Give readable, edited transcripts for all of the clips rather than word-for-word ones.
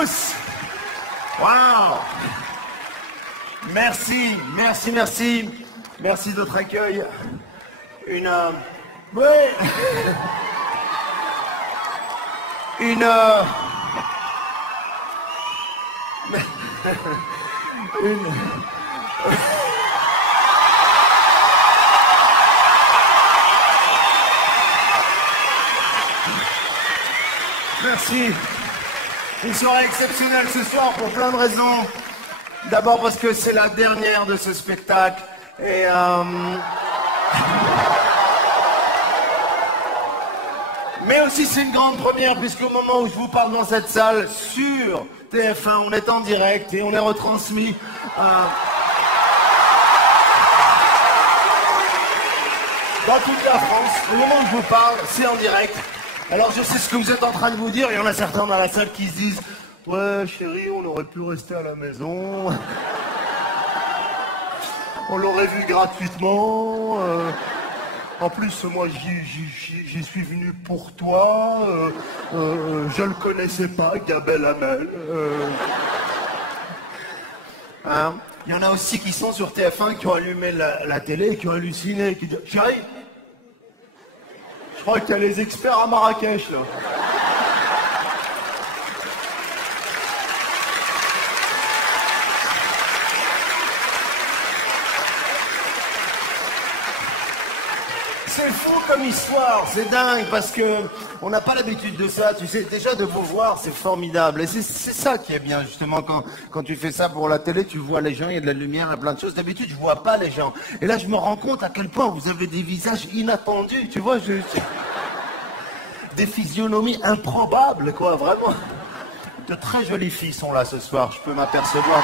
tous. Waouh. Merci, merci, merci. Merci de votre accueil. Ouais. Une... Merci. Une soirée exceptionnelle ce soir pour plein de raisons. D'abord parce que c'est la dernière de ce spectacle. Et mais aussi c'est une grande première puisqu'au moment où je vous parle dans cette salle sur TF1, on est en direct et on est retransmis. Dans toute la France, au moment où je vous parle, c'est en direct. Alors je sais ce que vous êtes en train de vous dire, il y en a certains dans la salle qui se disent « Ouais chérie, on aurait pu rester à la maison, on l'aurait vu gratuitement, en plus moi j'y suis venu pour toi, je le connaissais pas, Gabel Hamel. Hein? Il y en a aussi qui sont sur TF1, qui ont allumé la télé, qui ont halluciné, qui disent « Chérie, je crois qu'il y a les experts à Marrakech, là. » C'est fou comme histoire, c'est dingue, parce que on n'a pas l'habitude de ça, tu sais, déjà de vous voir, c'est formidable. Et c'est ça qui est bien, justement, quand tu fais ça pour la télé, tu vois les gens, il y a de la lumière, il y a plein de choses. D'habitude, je vois pas les gens. Et là, je me rends compte à quel point vous avez des visages inattendus, tu vois, des physionomies improbables, quoi, vraiment. De très jolies filles sont là ce soir, je peux m'apercevoir.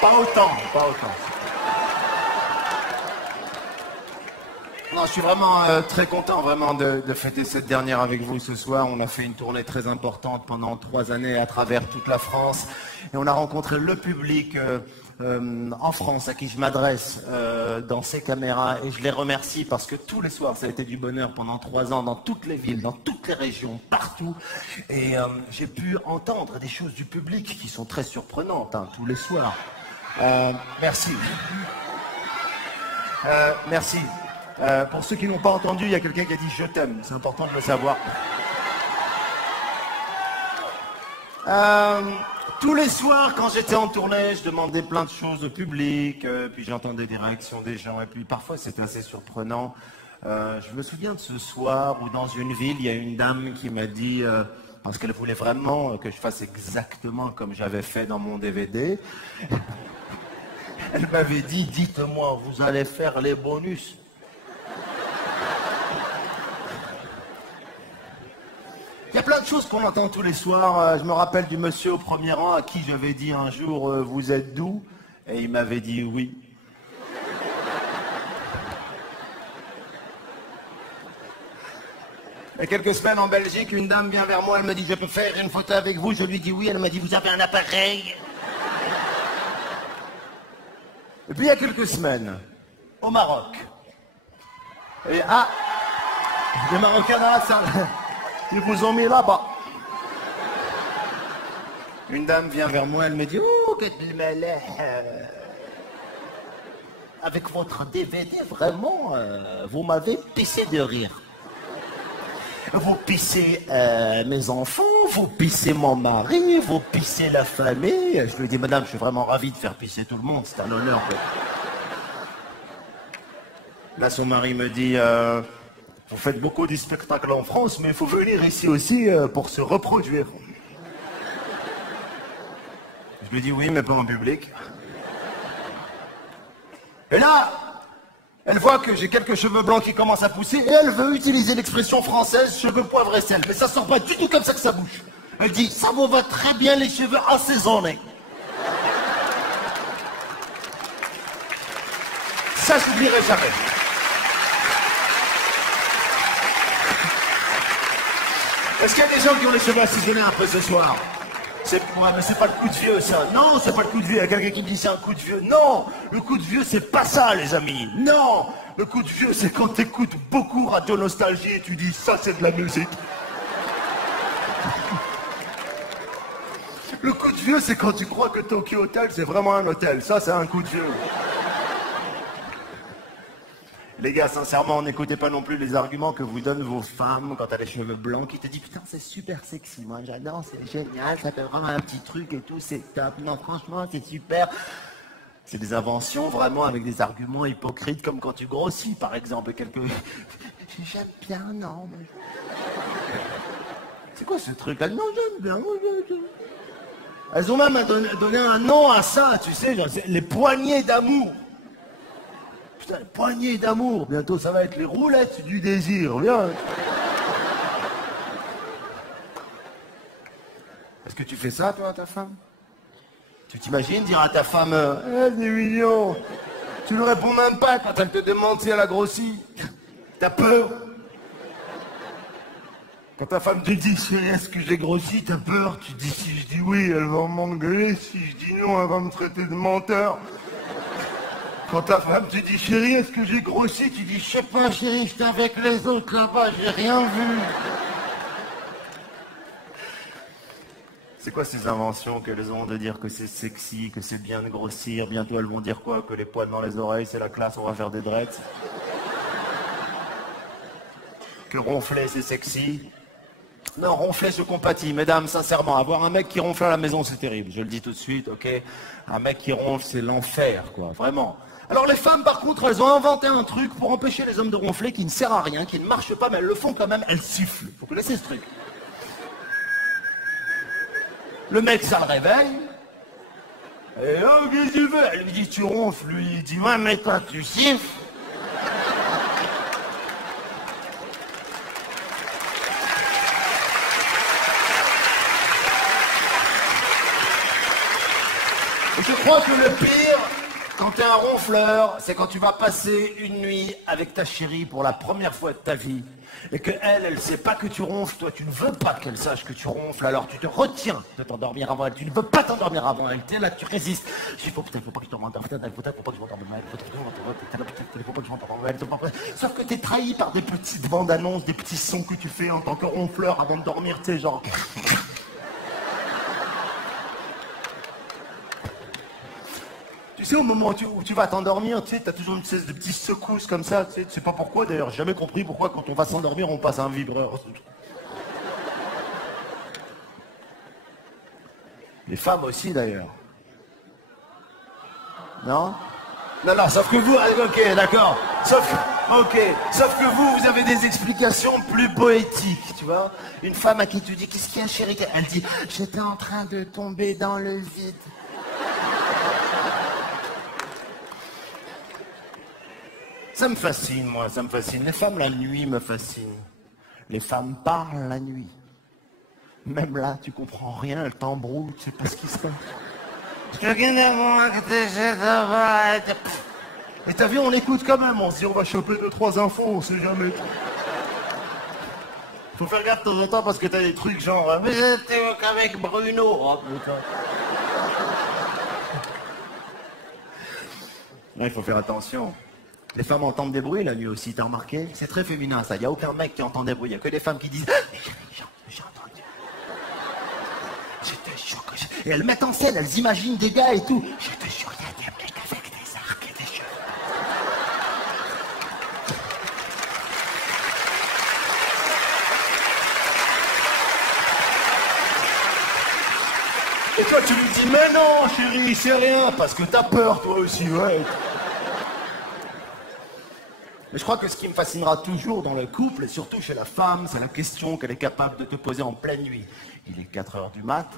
Pas autant, pas autant. Non, je suis vraiment très content vraiment de fêter cette dernière avec vous ce soir. On a fait une tournée très importante pendant 3 années à travers toute la France. Et on a rencontré le public en France à qui je m'adresse dans ces caméras. Et je les remercie parce que tous les soirs, ça a été du bonheur pendant 3 ans dans toutes les villes, dans toutes les régions, partout. Et j'ai pu entendre des choses du public qui sont très surprenantes hein, tous les soirs. Merci. Merci. Pour ceux qui n'ont pas entendu, il y a quelqu'un qui a dit « je t'aime », c'est important de le savoir. Tous les soirs, quand j'étais en tournée, je demandais plein de choses au public, puis j'entendais des réactions des gens, et puis parfois c'était assez surprenant. Je me souviens de ce soir où dans une ville, il y a une dame qui m'a dit, parce qu'elle voulait vraiment que je fasse exactement comme j'avais fait dans mon DVD, elle m'avait dit « dites-moi, vous allez faire les bonus ». Il y a plein de choses qu'on entend tous les soirs. Je me rappelle du monsieur au premier rang à qui j'avais dit un jour « vous êtes d'où ?» et il m'avait dit « oui ». Il y a quelques semaines en Belgique, une dame vient vers moi, elle me dit « je peux faire une photo avec vous ?» Je lui dis « oui », elle m'a dit « vous avez un appareil ?» Et puis il y a quelques semaines, au Maroc. Et les Marocains dans la salle. Ils vous ont mis là-bas. Une dame vient vers moi, elle me dit « oh, que de malais. Avec votre DVD, vraiment, vous m'avez pissé de rire. Vous pissez mes enfants, vous pissez mon mari, vous pissez la famille. » Je lui ai dit « madame, je suis vraiment ravi de faire pisser tout le monde, c'est un honneur. » Là, son mari me dit vous faites beaucoup de spectacles en France, mais il faut venir ici aussi pour se reproduire. » Je lui dis oui, mais pas en public. Et là, elle voit que j'ai quelques cheveux blancs qui commencent à pousser et elle veut utiliser l'expression française cheveux poivre et sel. Mais ça sort pas du tout comme ça que ça bouge. Elle dit ça vous va très bien les cheveux assaisonnés. Ça, je n'oublierai jamais. Est-ce qu'il y a des gens qui ont les cheveux assaisonnés un peu ce soir? C'est pas le coup de vieux, ça. Non, c'est pas le coup de vieux. Il y a quelqu'un qui me dit c'est un coup de vieux. Non, le coup de vieux, c'est pas ça, les amis. Non, le coup de vieux, c'est quand t'écoutes beaucoup Radio Nostalgie et tu dis ça, c'est de la musique. Le coup de vieux, c'est quand tu crois que Tokyo Hotel, c'est vraiment un hôtel. Ça, c'est un coup de vieux. Les gars, sincèrement, n'écoutez pas non plus les arguments que vous donnent vos femmes quand t'as les cheveux blancs, qui te disent putain, c'est super sexy, moi j'adore, c'est génial, ça fait vraiment un petit truc et tout, c'est top. Non, franchement, c'est super. C'est des inventions vraiment avec des arguments hypocrites, comme quand tu grossis, par exemple. J'aime bien, non. C'est quoi ce truc là? Non, j'aime bien. Elles ont même donné un nom à ça, tu sais, genre, c'est les poignées d'amour. Putain, les poignées d'amour. Bientôt, ça va être les roulettes du désir. Viens. Est-ce que tu fais ça, toi, à ta femme? Tu t'imagines dire à ta femme, c'est mignon. Tu ne réponds même pas quand elle te demande si elle a grossi. T'as peur. Quand ta femme te dit, chérie, est-ce que j'ai grossi, t'as peur. Tu dis, si je dis oui, elle va m'engueuler. Si je dis non, elle va me traiter de menteur. Quand ta femme te dit, chérie, est-ce que j'ai grossi, tu dis, je sais pas, chérie, j'étais avec les autres là-bas, j'ai rien vu. C'est quoi ces inventions qu'elles ont de dire que c'est sexy, que c'est bien de grossir? Bientôt elles vont dire quoi? Que les poils dans les oreilles, c'est la classe, on va faire des dreads. Que ronfler, c'est sexy. Non, ronfler, se compatit. Mesdames, sincèrement, avoir un mec qui ronfle à la maison, c'est terrible. Je le dis tout de suite, ok? Un mec qui ronfle, c'est l'enfer, quoi. Vraiment. Alors les femmes, par contre, elles ont inventé un truc pour empêcher les hommes de ronfler qui ne sert à rien, qui ne marche pas, mais elles le font quand même, elles sifflent. Vous connaissez ce truc? Le mec, ça le réveille. Et oh, qu'est-ce que tu veux? Elle lui dit, tu ronfles. Lui, il dit, ouais, mais toi, tu siffles. Et je crois que le pire, quand t'es un ronfleur, c'est quand tu vas passer une nuit avec ta chérie pour la première fois de ta vie. Et que elle sait pas que tu ronfles, toi tu ne veux pas qu'elle sache que tu ronfles, alors tu te retiens de t'endormir avant elle, tu ne veux pas t'endormir avant elle, t'es là, tu résistes. Je dis, putain, faut pas que je t'endorme, putain, faut pas que je m'endorme, faut pas que je m'endorme. Sauf que t'es trahi par des petites bandes annonces, des petits sons que tu fais en tant que ronfleur avant de dormir, tu sais, genre... Tu sais, au moment où tu vas t'endormir, tu sais, t'as toujours une espèce de petites secousses comme ça, tu sais pas pourquoi d'ailleurs, j'ai jamais compris pourquoi quand on va s'endormir, on passe un vibreur. Les femmes aussi d'ailleurs. Non? Non, non, sauf que vous, ok, d'accord. Sauf que vous avez des explications plus poétiques, tu vois. Une femme à qui tu dis, qu'est-ce qu'il y a, chérie? Elle dit, j'étais en train de tomber dans le vide. Ça me fascine, moi, ça me fascine. Les femmes, la nuit, me fascinent. Les femmes parlent la nuit. Même là, tu comprends rien, elles t'embrouillent, tu sais pas ce qui se passe. Et t'as vu, on écoute quand même, on se dit, on va choper 2-3 infos, on sait jamais. Faut faire gaffe de temps en temps parce que t'as des trucs genre, mais j'étais avec Bruno. Oh putain. Là, il faut faire attention. Les femmes entendent des bruits la nuit aussi, t'as remarqué? C'est très féminin ça, il n'y a aucun mec qui entend des bruits, il n'y a que des femmes qui disent j'ai entendu. J'étais sûr que j'ai... Et elles mettent en scène, elles imaginent des gars et tout. J'étais sûr qu'il y a des mecs avec des arcs et des cheveux. Et toi tu lui dis mais non chérie, c'est rien, parce que t'as peur toi aussi, ouais. Mais je crois que ce qui me fascinera toujours dans le couple, et surtout chez la femme, c'est la question qu'elle est capable de te poser en pleine nuit. Il est 4 heures du mat,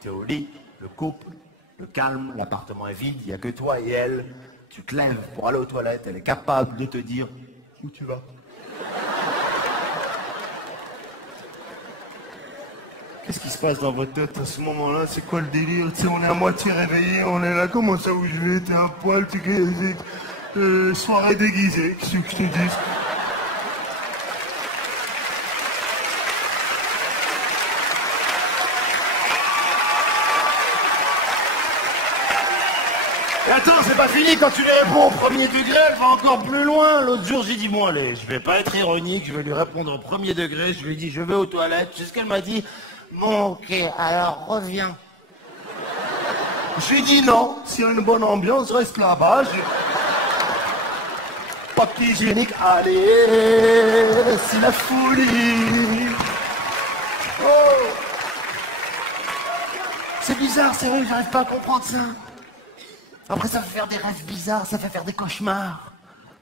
t'es au lit, le couple, le calme, l'appartement est vide, il n'y a que toi et elle. Tu te lèves pour aller aux toilettes, elle est capable de te dire où tu vas. Qu'est-ce qui se passe dans votre tête à ce moment-là? C'est quoi le délire? Tu sais, on est à moitié réveillé, on est là, comment ça où je vais? T'es un poil, tu soirée déguisée, qu'est-ce que je te dis? Et attends, c'est pas fini, quand tu lui réponds au premier degré, elle va encore plus loin. L'autre jour, j'ai dit, bon allez, je vais pas être ironique, je vais lui répondre au premier degré, je lui ai dit, je vais aux toilettes, tu sais ce qu'elle m'a dit? Bon, ok, alors reviens. J'ai dit non, s'il y a une bonne ambiance, reste là-bas. Papier hygiénique, allez, c'est la folie. Oh. C'est bizarre, c'est vrai, j'arrive pas à comprendre ça. Après, ça fait faire des rêves bizarres, ça fait faire des cauchemars.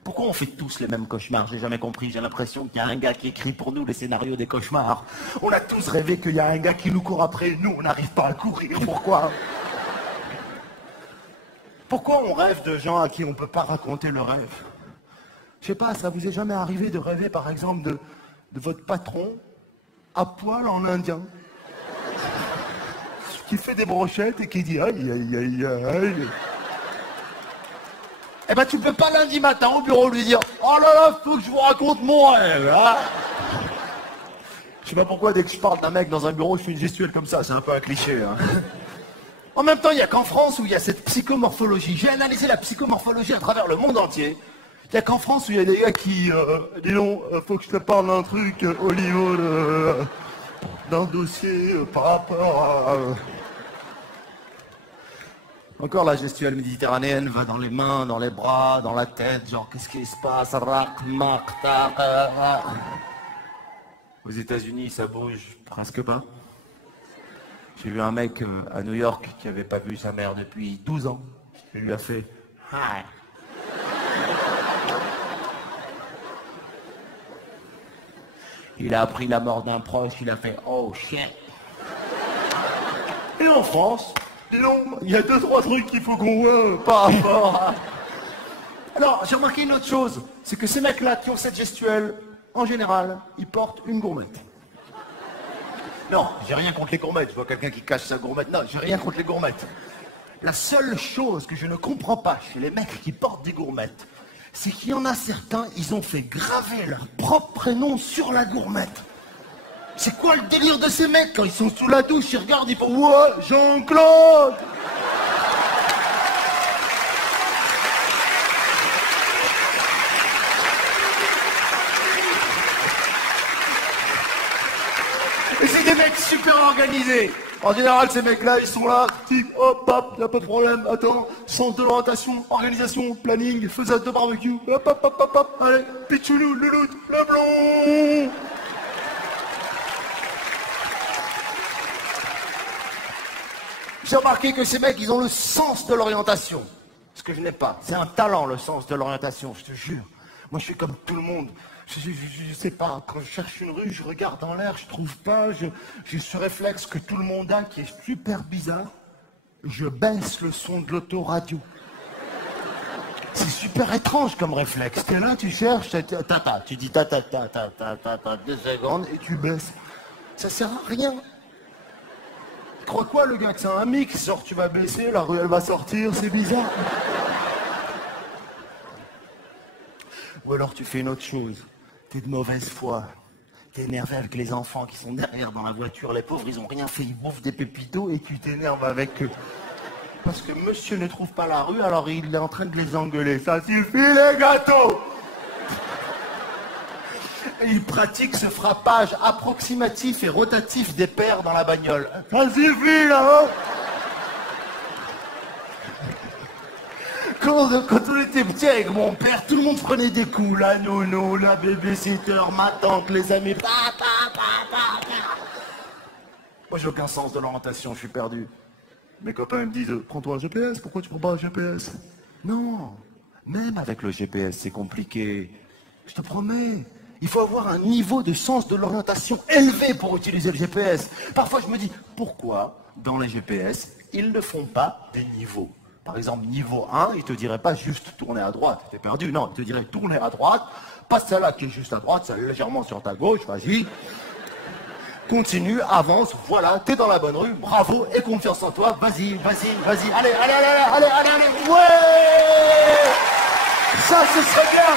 Pourquoi on fait tous les mêmes cauchemars? J'ai jamais compris, j'ai l'impression qu'il y a un gars qui écrit pour nous les scénarios des cauchemars. On a tous rêvé qu'il y a un gars qui nous court après, nous on n'arrive pas à courir, pourquoi? Pourquoi on rêve de gens à qui on peut pas raconter le rêve? Je sais pas, ça vous est jamais arrivé de rêver par exemple de votre patron à poil en indien qui fait des brochettes et qui dit aïe aïe aïe aïe. Eh ben tu peux pas lundi matin au bureau lui dire oh là là, faut que je vous raconte mon rêve, hein. Je sais pas pourquoi dès que je parle d'un mec dans un bureau, je fais une gestuelle comme ça, c'est un peu un cliché, hein. En même temps, il n'y a qu'en France où il y a cette psychomorphologie. J'ai analysé la psychomorphologie à travers le monde entier. Il n'y a qu'en France où il y a des gars qui... dis donc, faut que je te parle d'un truc au niveau d'un dossier par rapport à... Encore la gestuelle méditerranéenne va dans les mains, dans les bras, dans la tête, genre qu'est-ce qui se passe? Aux États-Unis, ça bouge presque pas. J'ai vu un mec à New York qui n'avait pas vu sa mère depuis 12 ans. Il lui a fait hi. Il a appris la mort d'un proche, il a fait oh shit. Et en France, disons, il y a 2-3 trucs qu'il faut qu'on voit par rapport à... Alors, j'ai remarqué une autre chose, c'est que ces mecs-là qui ont cette gestuelle, en général, ils portent une gourmette. Non, j'ai rien contre les gourmettes, je vois quelqu'un qui cache sa gourmette, non, j'ai rien contre les gourmettes. La seule chose que je ne comprends pas chez les mecs qui portent des gourmettes, c'est qu'il y en a certains, ils ont fait graver leur propre prénom sur la gourmette. C'est quoi le délire de ces mecs quand ils sont sous la douche, ils regardent, ils font ouais, Jean-Claude. Et c'est des mecs super organisés. En général, ces mecs-là, ils sont là, type, hop, hop, y'a pas de problème, attends, sens de l'orientation, organisation, planning, faisade de barbecue, hop, hop, hop, hop, hop, allez, pitchoulou, le lout, le blond. J'ai remarqué que ces mecs, ils ont le sens de l'orientation. Ce que je n'ai pas. C'est un talent, le sens de l'orientation, je te jure. Moi, je suis comme tout le monde. Je sais pas, quand je cherche une rue, je regarde dans l'air, je trouve pas, j'ai ce réflexe que tout le monde a qui est super bizarre. Je baisse le son de l'autoradio. C'est super étrange comme réflexe. T'es là, tu cherches, tu dis 2 secondes et tu baisses. Ça sert à rien. Tu crois quoi le gars que c'est un mix? Genre tu vas baisser, la rue elle va sortir, c'est bizarre. Ou alors tu fais une autre chose. T'es de mauvaise foi. T'es énervé avec les enfants qui sont derrière dans la voiture. Les pauvres, ils ont rien fait, ils bouffent des pépitos et tu t'énerves avec eux. Parce que monsieur ne trouve pas la rue, alors il est en train de les engueuler. Ça suffit les gâteaux! Et il pratique ce frappage approximatif et rotatif des pères dans la bagnole. Ça suffit là, hein? Quand on était petit avec mon père, tout le monde prenait des coups. La nounou, la babysitter, ma tante, les amis. Moi, j'ai aucun sens de l'orientation, je suis perdu. Mes copains me disent, prends-toi un GPS, pourquoi tu prends pas un GPS? Non, même avec le GPS, c'est compliqué. Je te promets. Il faut avoir un niveau de sens de l'orientation élevé pour utiliser le GPS. Parfois, je me dis, pourquoi, dans les GPS, ils ne font pas des niveaux? Par exemple, niveau 1, il te dirait pas juste tourner à droite, t'es perdu. Non, il te dirait tourner à droite, passe celle-là qui est juste à droite, celle légèrement sur ta gauche, vas-y. Continue, avance, voilà, t'es dans la bonne rue, bravo, et confiance en toi, vas-y, vas-y, vas-y, allez, allez, allez, allez, allez, allez, ouais! Ça, ce serait bien!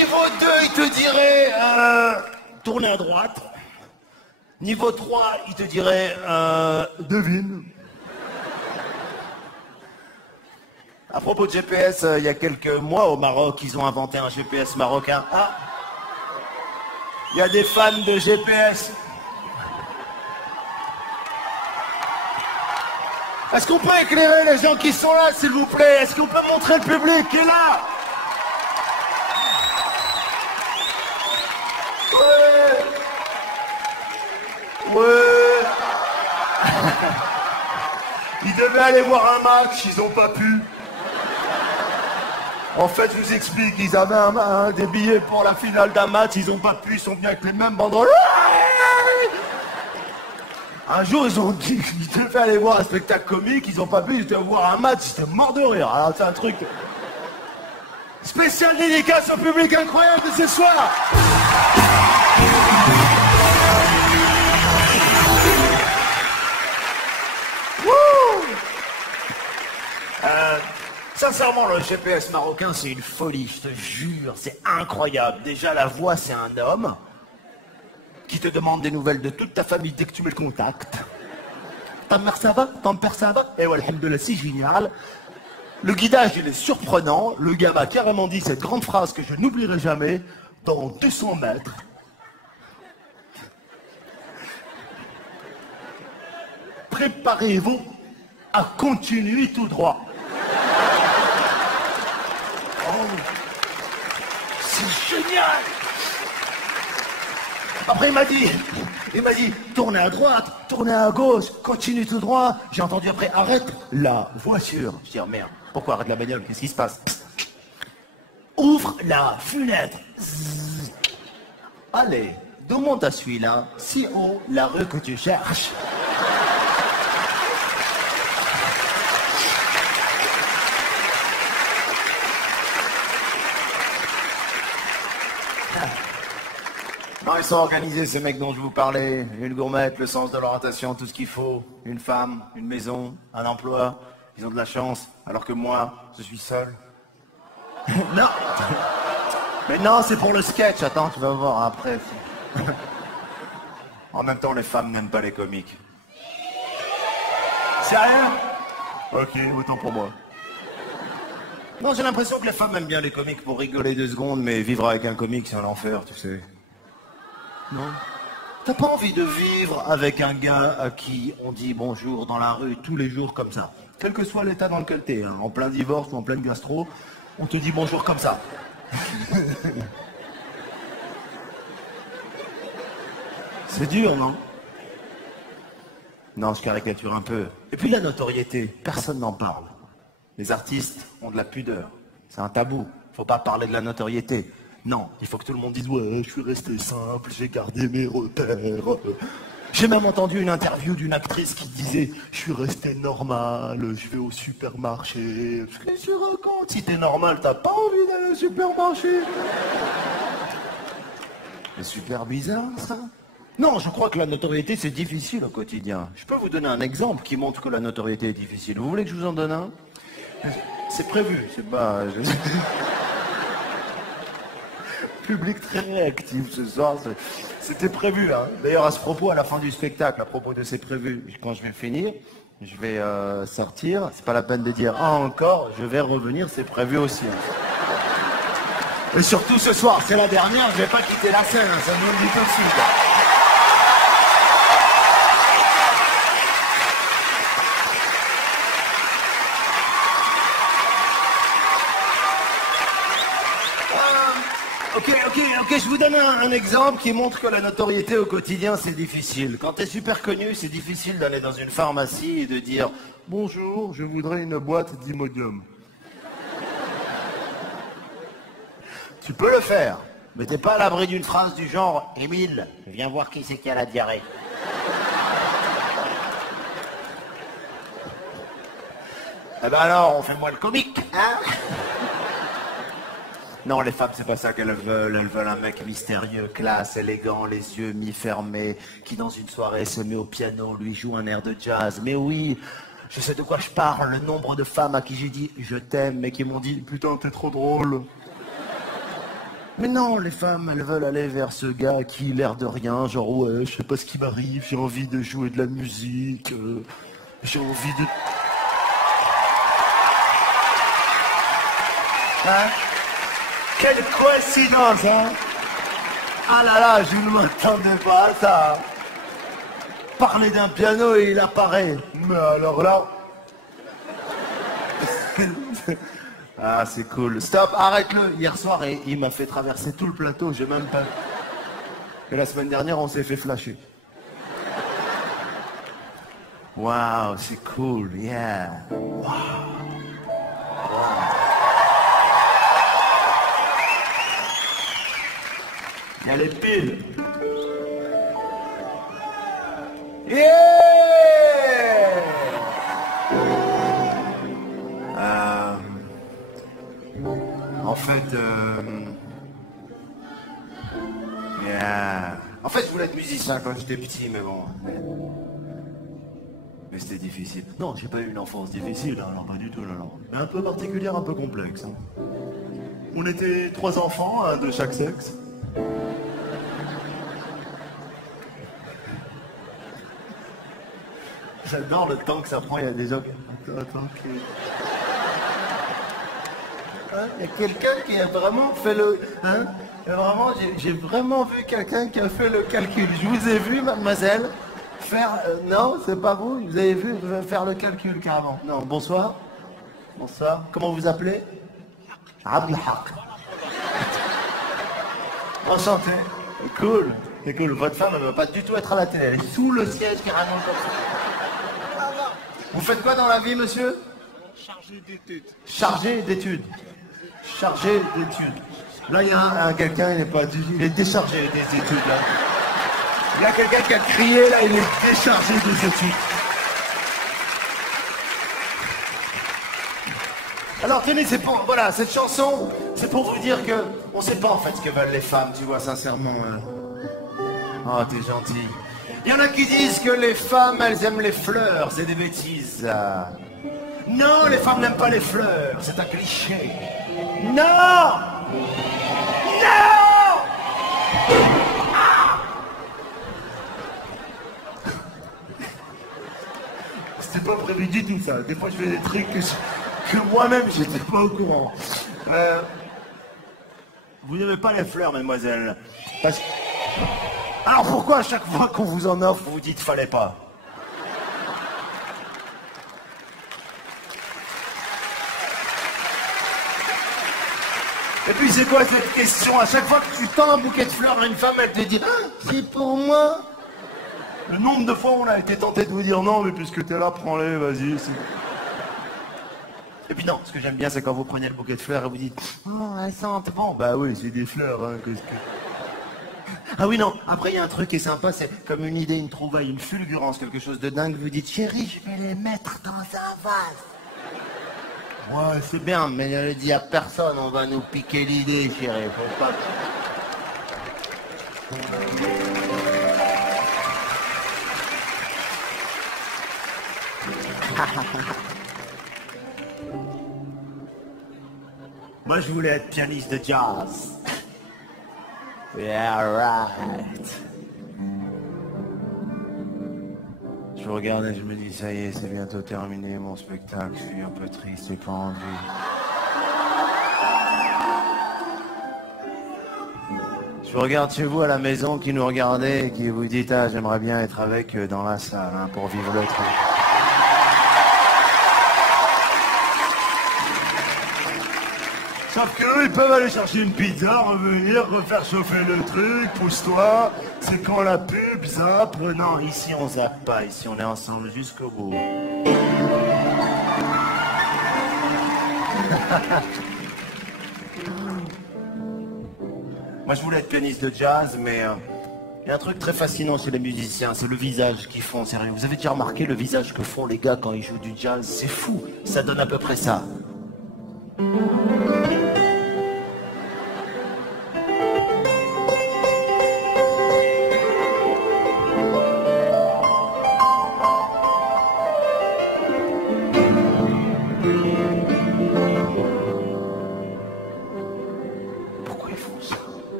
Niveau 2, il te dirait tourner à droite. Niveau 3, il te dirait devine. À propos de GPS, il y a quelques mois au Maroc, ils ont inventé un GPS marocain. Ah, il y a des fans de GPS. Est-ce qu'on peut éclairer les gens qui sont là, s'il vous plaît? Est-ce qu'on peut montrer le public qui est là? Ouais. Ouais. Ils devaient aller voir un match, ils n'ont pas pu. En fait, je vous explique, ils avaient des billets pour la finale d'un match, ils n'ont pas pu, ils sont venus avec les mêmes banderoles. Un jour, ils ont dit qu'ils devaient aller voir un spectacle comique, ils n'ont pas pu, ils devaient voir un match, ils étaient morts de rire. Alors c'est un truc spécial dédicace au public incroyable de ce soir. Sincèrement, le GPS marocain, c'est une folie, je te jure, c'est incroyable. Déjà, la voix, c'est un homme qui te demande des nouvelles de toute ta famille dès que tu mets le contact. Ta mère, ça va? Ton père, ça va? Et ouais, alhamdoulilah, c'est génial. Le guidage, il est surprenant. Le gars m'a carrément dit cette grande phrase que je n'oublierai jamais. Dans 200 mètres, préparez-vous à continuer tout droit. C'est génial! Après, il m'a dit, tournez à droite, tournez à gauche, continue tout droit. J'ai entendu après, arrête la voiture. Je dis, oh merde, pourquoi arrête la bagnole? Qu'est-ce qui se passe? Ouvre la fenêtre. Zzz. Allez, d'où monte à celui-là? Si haut, la rue que tu cherches. Non, ils sont organisés, ces mecs dont je vous parlais. Une gourmette, le sens de l'orientation, tout ce qu'il faut. Une femme, une maison, un emploi. Ils ont de la chance, alors que moi, je suis seul. Non. Mais non, c'est pour le sketch. Attends, tu vas voir après. En même temps, les femmes n'aiment pas les comiques. Sérieux? Ok, autant pour moi. Non, j'ai l'impression que les femmes aiment bien les comiques pour rigoler 2 secondes, mais vivre avec un comique, c'est un enfer, tu sais. Non. T'as pas envie de vivre avec un gars à qui on dit bonjour dans la rue tous les jours comme ça? Quel que soit l'état dans lequel t'es, hein, en plein divorce ou en pleine gastro, on te dit bonjour comme ça. C'est dur, non? Non, je caricature un peu. Et puis la notoriété, personne n'en parle. Les artistes ont de la pudeur. C'est un tabou. Faut pas parler de la notoriété. Non, il faut que tout le monde dise « Ouais, je suis resté simple, j'ai gardé mes repères. » J'ai même entendu une interview d'une actrice qui disait « Je suis resté normal, je vais au supermarché. » Qu'est-ce que tu racontes? Si t'es normal, t'as pas envie d'aller au supermarché. C'est super bizarre, ça. Non, je crois que la notoriété, c'est difficile au quotidien. Je peux vous donner un exemple qui montre que la notoriété est difficile. Vous voulez que je vous en donne un? C'est prévu, c'est pas... Public très réactif ce soir, c'était prévu. Hein. D'ailleurs, à ce propos, à la fin du spectacle, à propos de ces prévus, quand je vais finir, je vais sortir. C'est pas la peine de dire « Ah, encore, je vais revenir, c'est prévu aussi. Hein. » Et surtout ce soir, c'est la dernière, je vais pas quitter la scène, hein, ça me le dit tout de suite. Ok, je vous donne un exemple qui montre que la notoriété au quotidien, c'est difficile. Quand t'es super connu, c'est difficile d'aller dans une pharmacie et de dire « Bonjour, je voudrais une boîte d'Imodium. » Tu peux le faire, mais t'es pas à l'abri d'une phrase du genre « Émile, viens voir qui c'est qui a la diarrhée. » Eh ben alors, on fait moi le comique, hein? Non, les femmes, c'est pas ça qu'elles veulent. Elles veulent un mec mystérieux, classe, élégant, les yeux mi-fermés, qui dans une soirée se met au piano, lui joue un air de jazz. Mais oui, je sais de quoi je parle. Le nombre de femmes à qui j'ai dit « je t'aime » mais qui m'ont dit « putain, t'es trop drôle ». Mais non, les femmes, elles veulent aller vers ce gars qui, l'air de rien, genre « ouais, je sais pas ce qui m'arrive, j'ai envie de jouer de la musique, j'ai envie de... » Hein? Quelle coïncidence, hein? Ah là là, je ne m'attendais pas à ça. Parler d'un piano et il apparaît. Mais alors là... Ah, c'est cool. Stop, arrête-le. Hier soir, il m'a fait traverser tout le plateau. J'ai même pas... Et la semaine dernière, on s'est fait flasher. Waouh, c'est cool, yeah. Wow. Il y a les piles. Yeah! En fait, yeah. En fait, je voulais être musicien quand j'étais petit, mais bon. Mais c'était difficile. Non, j'ai pas eu une enfance difficile, hein, non, pas du tout, non, non. Mais un peu particulière, un peu complexe. Hein. On était 3 enfants, hein, de chaque sexe. J'adore le temps que ça prend, il y a des gens qui... Attends, hein, il y a quelqu'un qui a vraiment fait le... Hein, vraiment, j'ai vraiment vu quelqu'un qui a fait le calcul. Je vous ai vu, mademoiselle, faire... non, c'est pas vous. Vous avez vu faire le calcul, carrément. Non, bonsoir. Bonsoir. Comment vous appelez? Abdelhak. Enchanté. Cool. C'est cool. Votre femme, elle ne va pas du tout être à la télé. Elle est sous le siège, carrément comme ça. Vous faites quoi dans la vie, monsieur? Chargé d'études. Chargé d'études. Chargé d'études. Là, il y a quelqu'un, il est déchargé des études, là. Il y a quelqu'un qui a crié, là, il est déchargé des études. Alors, tenez, c'est pour... Voilà, cette chanson, c'est pour vous dire que... On sait pas, en fait, ce que veulent les femmes, tu vois, sincèrement. Oh, t'es gentil. Il y en a qui disent que les femmes, elles aiment les fleurs. C'est des bêtises. Non, les femmes n'aiment pas les fleurs. C'est un cliché. Non! Non! Ah! C'était pas prévu du tout, ça. Des fois, je fais des trucs que moi-même, j'étais pas au courant. Vous n'aimez pas les fleurs, mademoiselle. Parce... Alors pourquoi à chaque fois qu'on vous en offre, vous dites fallait pas? Et puis c'est quoi cette question? À chaque fois que tu tends un bouquet de fleurs à une femme, elle te dit ah, c'est pour moi. Le nombre de fois où on a été tenté de vous dire non, mais puisque t'es là, prends-les, vas-y. Et puis non, ce que j'aime bien, c'est quand vous prenez le bouquet de fleurs et vous dites oh, elles sentent bon. Bah oui, c'est des fleurs, hein, qu'est-ce que... Ah oui, non, après il y a un truc qui est sympa, c'est comme une idée, une trouvaille, une fulgurance, quelque chose de dingue. Vous dites, chérie, je vais les mettre dans un vase. Ouais, c'est bien, mais je le dis à personne, on va nous piquer l'idée, chérie, faut pas... Moi, je voulais être pianiste de jazz. Yeah, right. Je regardais, je me dis, ça y est, c'est bientôt terminé mon spectacle. Je suis un peu triste, j'ai pas envie. Je regarde chez vous à la maison qui nous regardez et qui vous dites, ah, j'aimerais bien être avec eux dans la salle hein, pour vivre le truc. Sauf qu'eux, ils peuvent aller chercher une pizza, revenir, refaire chauffer le truc, pousse-toi, c'est quand la pub, zappe. Non, ici on zappe pas, ici on est ensemble jusqu'au bout. Moi je voulais être pianiste de jazz, mais il y a un truc très fascinant chez les musiciens, c'est le visage qu'ils font, sérieux. Vous avez déjà remarqué le visage que font les gars quand ils jouent du jazz? C'est fou, ça donne à peu près ça.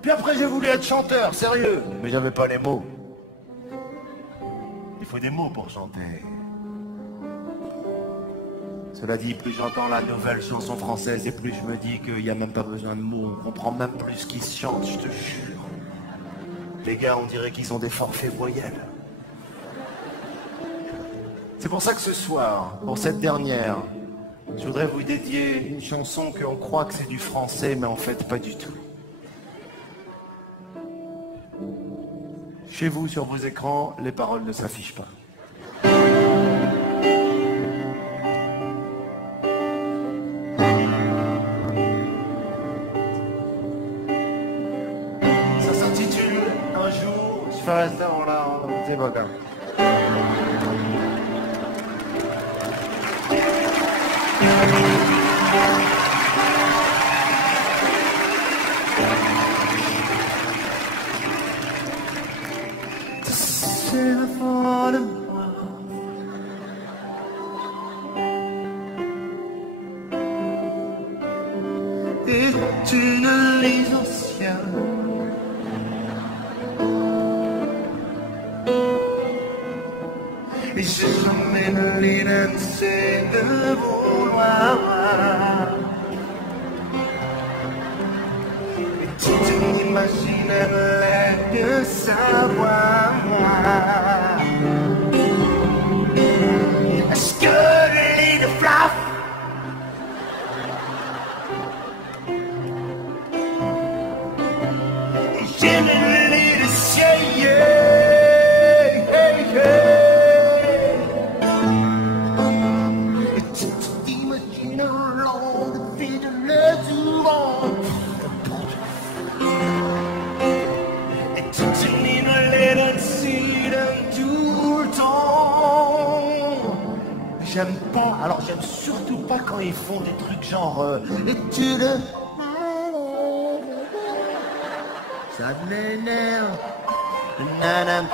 Puis après j'ai voulu être chanteur, sérieux, mais j'avais pas les mots. Il faut des mots pour chanter. Cela dit, plus j'entends la nouvelle chanson française et plus je me dis qu'il n'y a même pas besoin de mots, on comprend même plus ce qui se chante, je te jure. Les gars, on dirait qu'ils ont des forfaits voyelles. C'est pour ça que ce soir, pour cette dernière, je voudrais vous dédier une chanson qu'on croit que c'est du français, mais en fait pas du tout. Chez vous, sur vos écrans, les paroles ne s'affichent pas. Ça s'intitule Un jour, je fais rester en là, c'est pas grave. C'est la fin de moi. Et tu ne lis ancien. Et je jamais l'insensé de vouloir. Et tu t'imaginais de savoir. Est-ce que les de fluff et j'ai le lit de ciel. Et tu t'imagines un long de vie de l'étourant. Et tu t'imagines les accidents tout le temps. J'aime pas, alors j'aime surtout pas quand ils font des trucs genre études. Ça m'énerve. Nanam.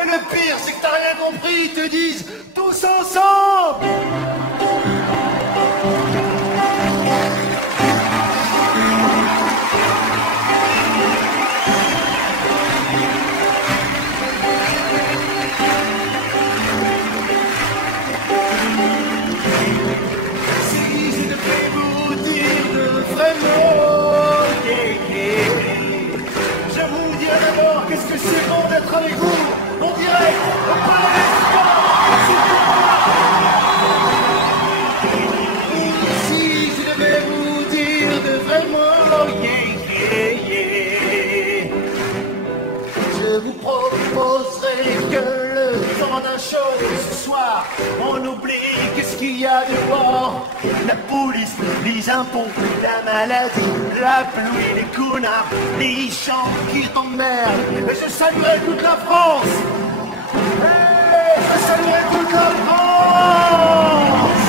Et le pire, c'est que t'as rien compris, ils te disent tous ensemble. Je vous dis d'abord qu'est-ce que c'est bon d'être avec vous en direct au Palais des Sports. Si je devais vous dire de vraiment je vous proposerais que le temps d'un show ce soir on oublie qu'est-ce qu'il y a dehors. La police, les impôts, la maladie, la pluie, les connards, les champs qui t'emmerdent. Et je saluerai toute la France. Je saluerai toute la France.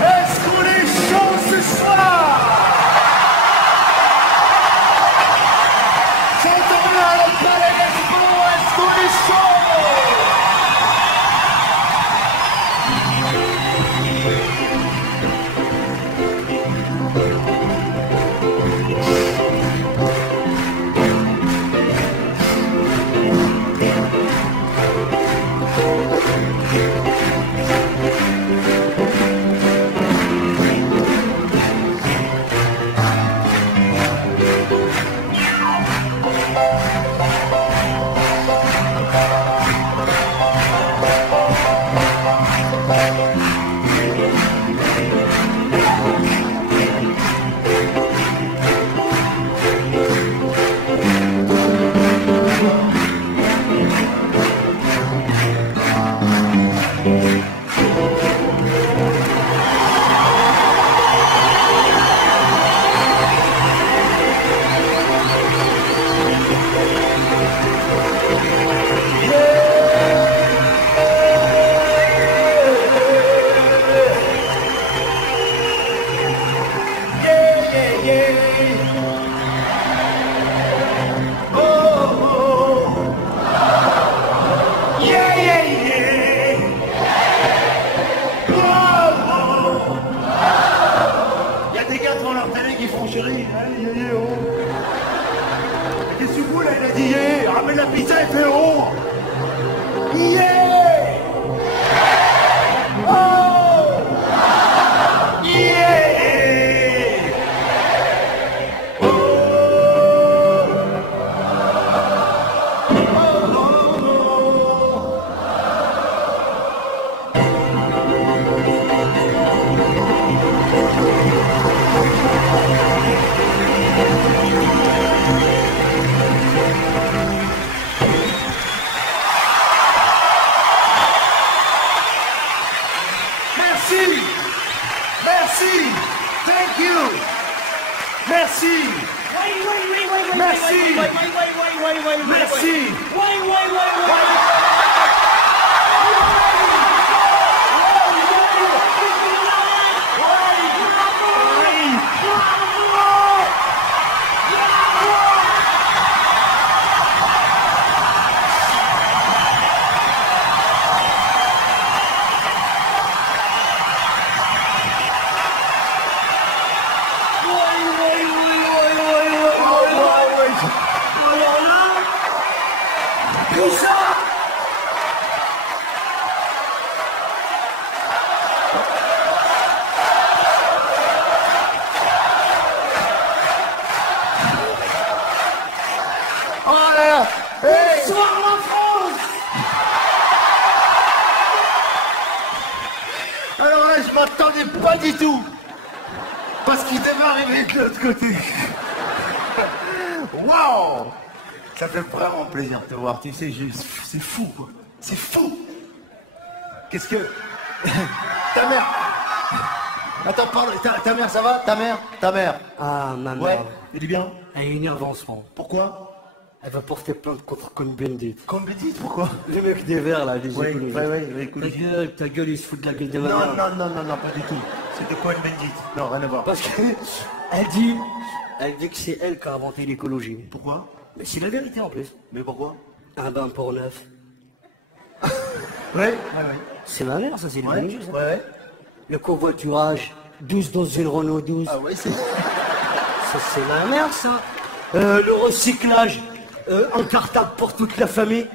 Est-ce qu'on est chaud ce soir? J'entends bien le Palais des Sports. Est-ce qu'on est chaud? il dit yeah, ramène la pizza et fait oh. Yeah. Oh. Yeah. Merci. Merci. Merci. Alors là, je m'attendais pas du tout. Parce qu'il devait arriver de l'autre côté. Waouh! Ça fait vraiment plaisir de te voir. Tu sais, c'est fou, quoi. C'est fou. Qu'est-ce que... Ta mère... Attends, parle. Ta mère, ça va? Ta mère? Ah, ma mère. Ouais, elle est bien. Elle est énervée en ce moment. Pourquoi? Elle va porter plainte contre Cohn-Bendit. Cohn-Bendit, pourquoi? Le mec des verts, là, les Ouais, écoutes. Ta gueule, il se fout de la gueule de ma Non, mère. non, pas du tout. C'est de Cohn-Bendit. Non, rien à voir. Parce qu'elle dit que c'est elle qui a inventé l'écologie. Pourquoi? Mais c'est la vérité en plus. Mais pourquoi? Un bain pour neuf. Ouais. C'est ma mère, ça, c'est le Ouais, bon Dieu, ça. ouais. Le covoiturage, 12 dans une Renault 12. Ah ouais, c'est... Ça, c'est ma mère, ça. Le recyclage, un cartable pour toute la famille.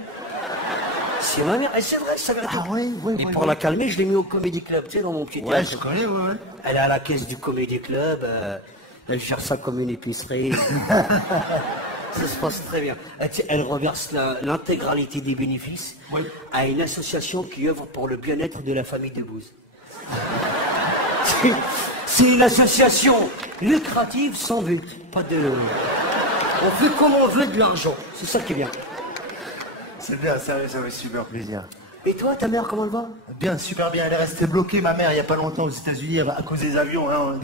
C'est ma mère, et c'est vrai, ça vérité. Ah ouais. Mais pour la calmer, je l'ai mis au Comedy Club, tu sais, dans mon petit Ouais, théâtre. je connais, ouais. Elle est à la caisse du Comedy Club, elle gère ça comme une épicerie. Ça se passe très bien. Elle reverse l'intégralité des bénéfices à une association qui œuvre pour le bien-être de la famille de Bouze. C'est une association lucrative sans but, pas de... On fait comme on veut de l'argent, c'est ça qui est bien. C'est bien, ça fait super plaisir. Et toi, ta mère, comment elle va? Bien, super bien. Elle est restée bloquée, ma mère, il n'y a pas longtemps aux États-Unis à cause des avions. Hein,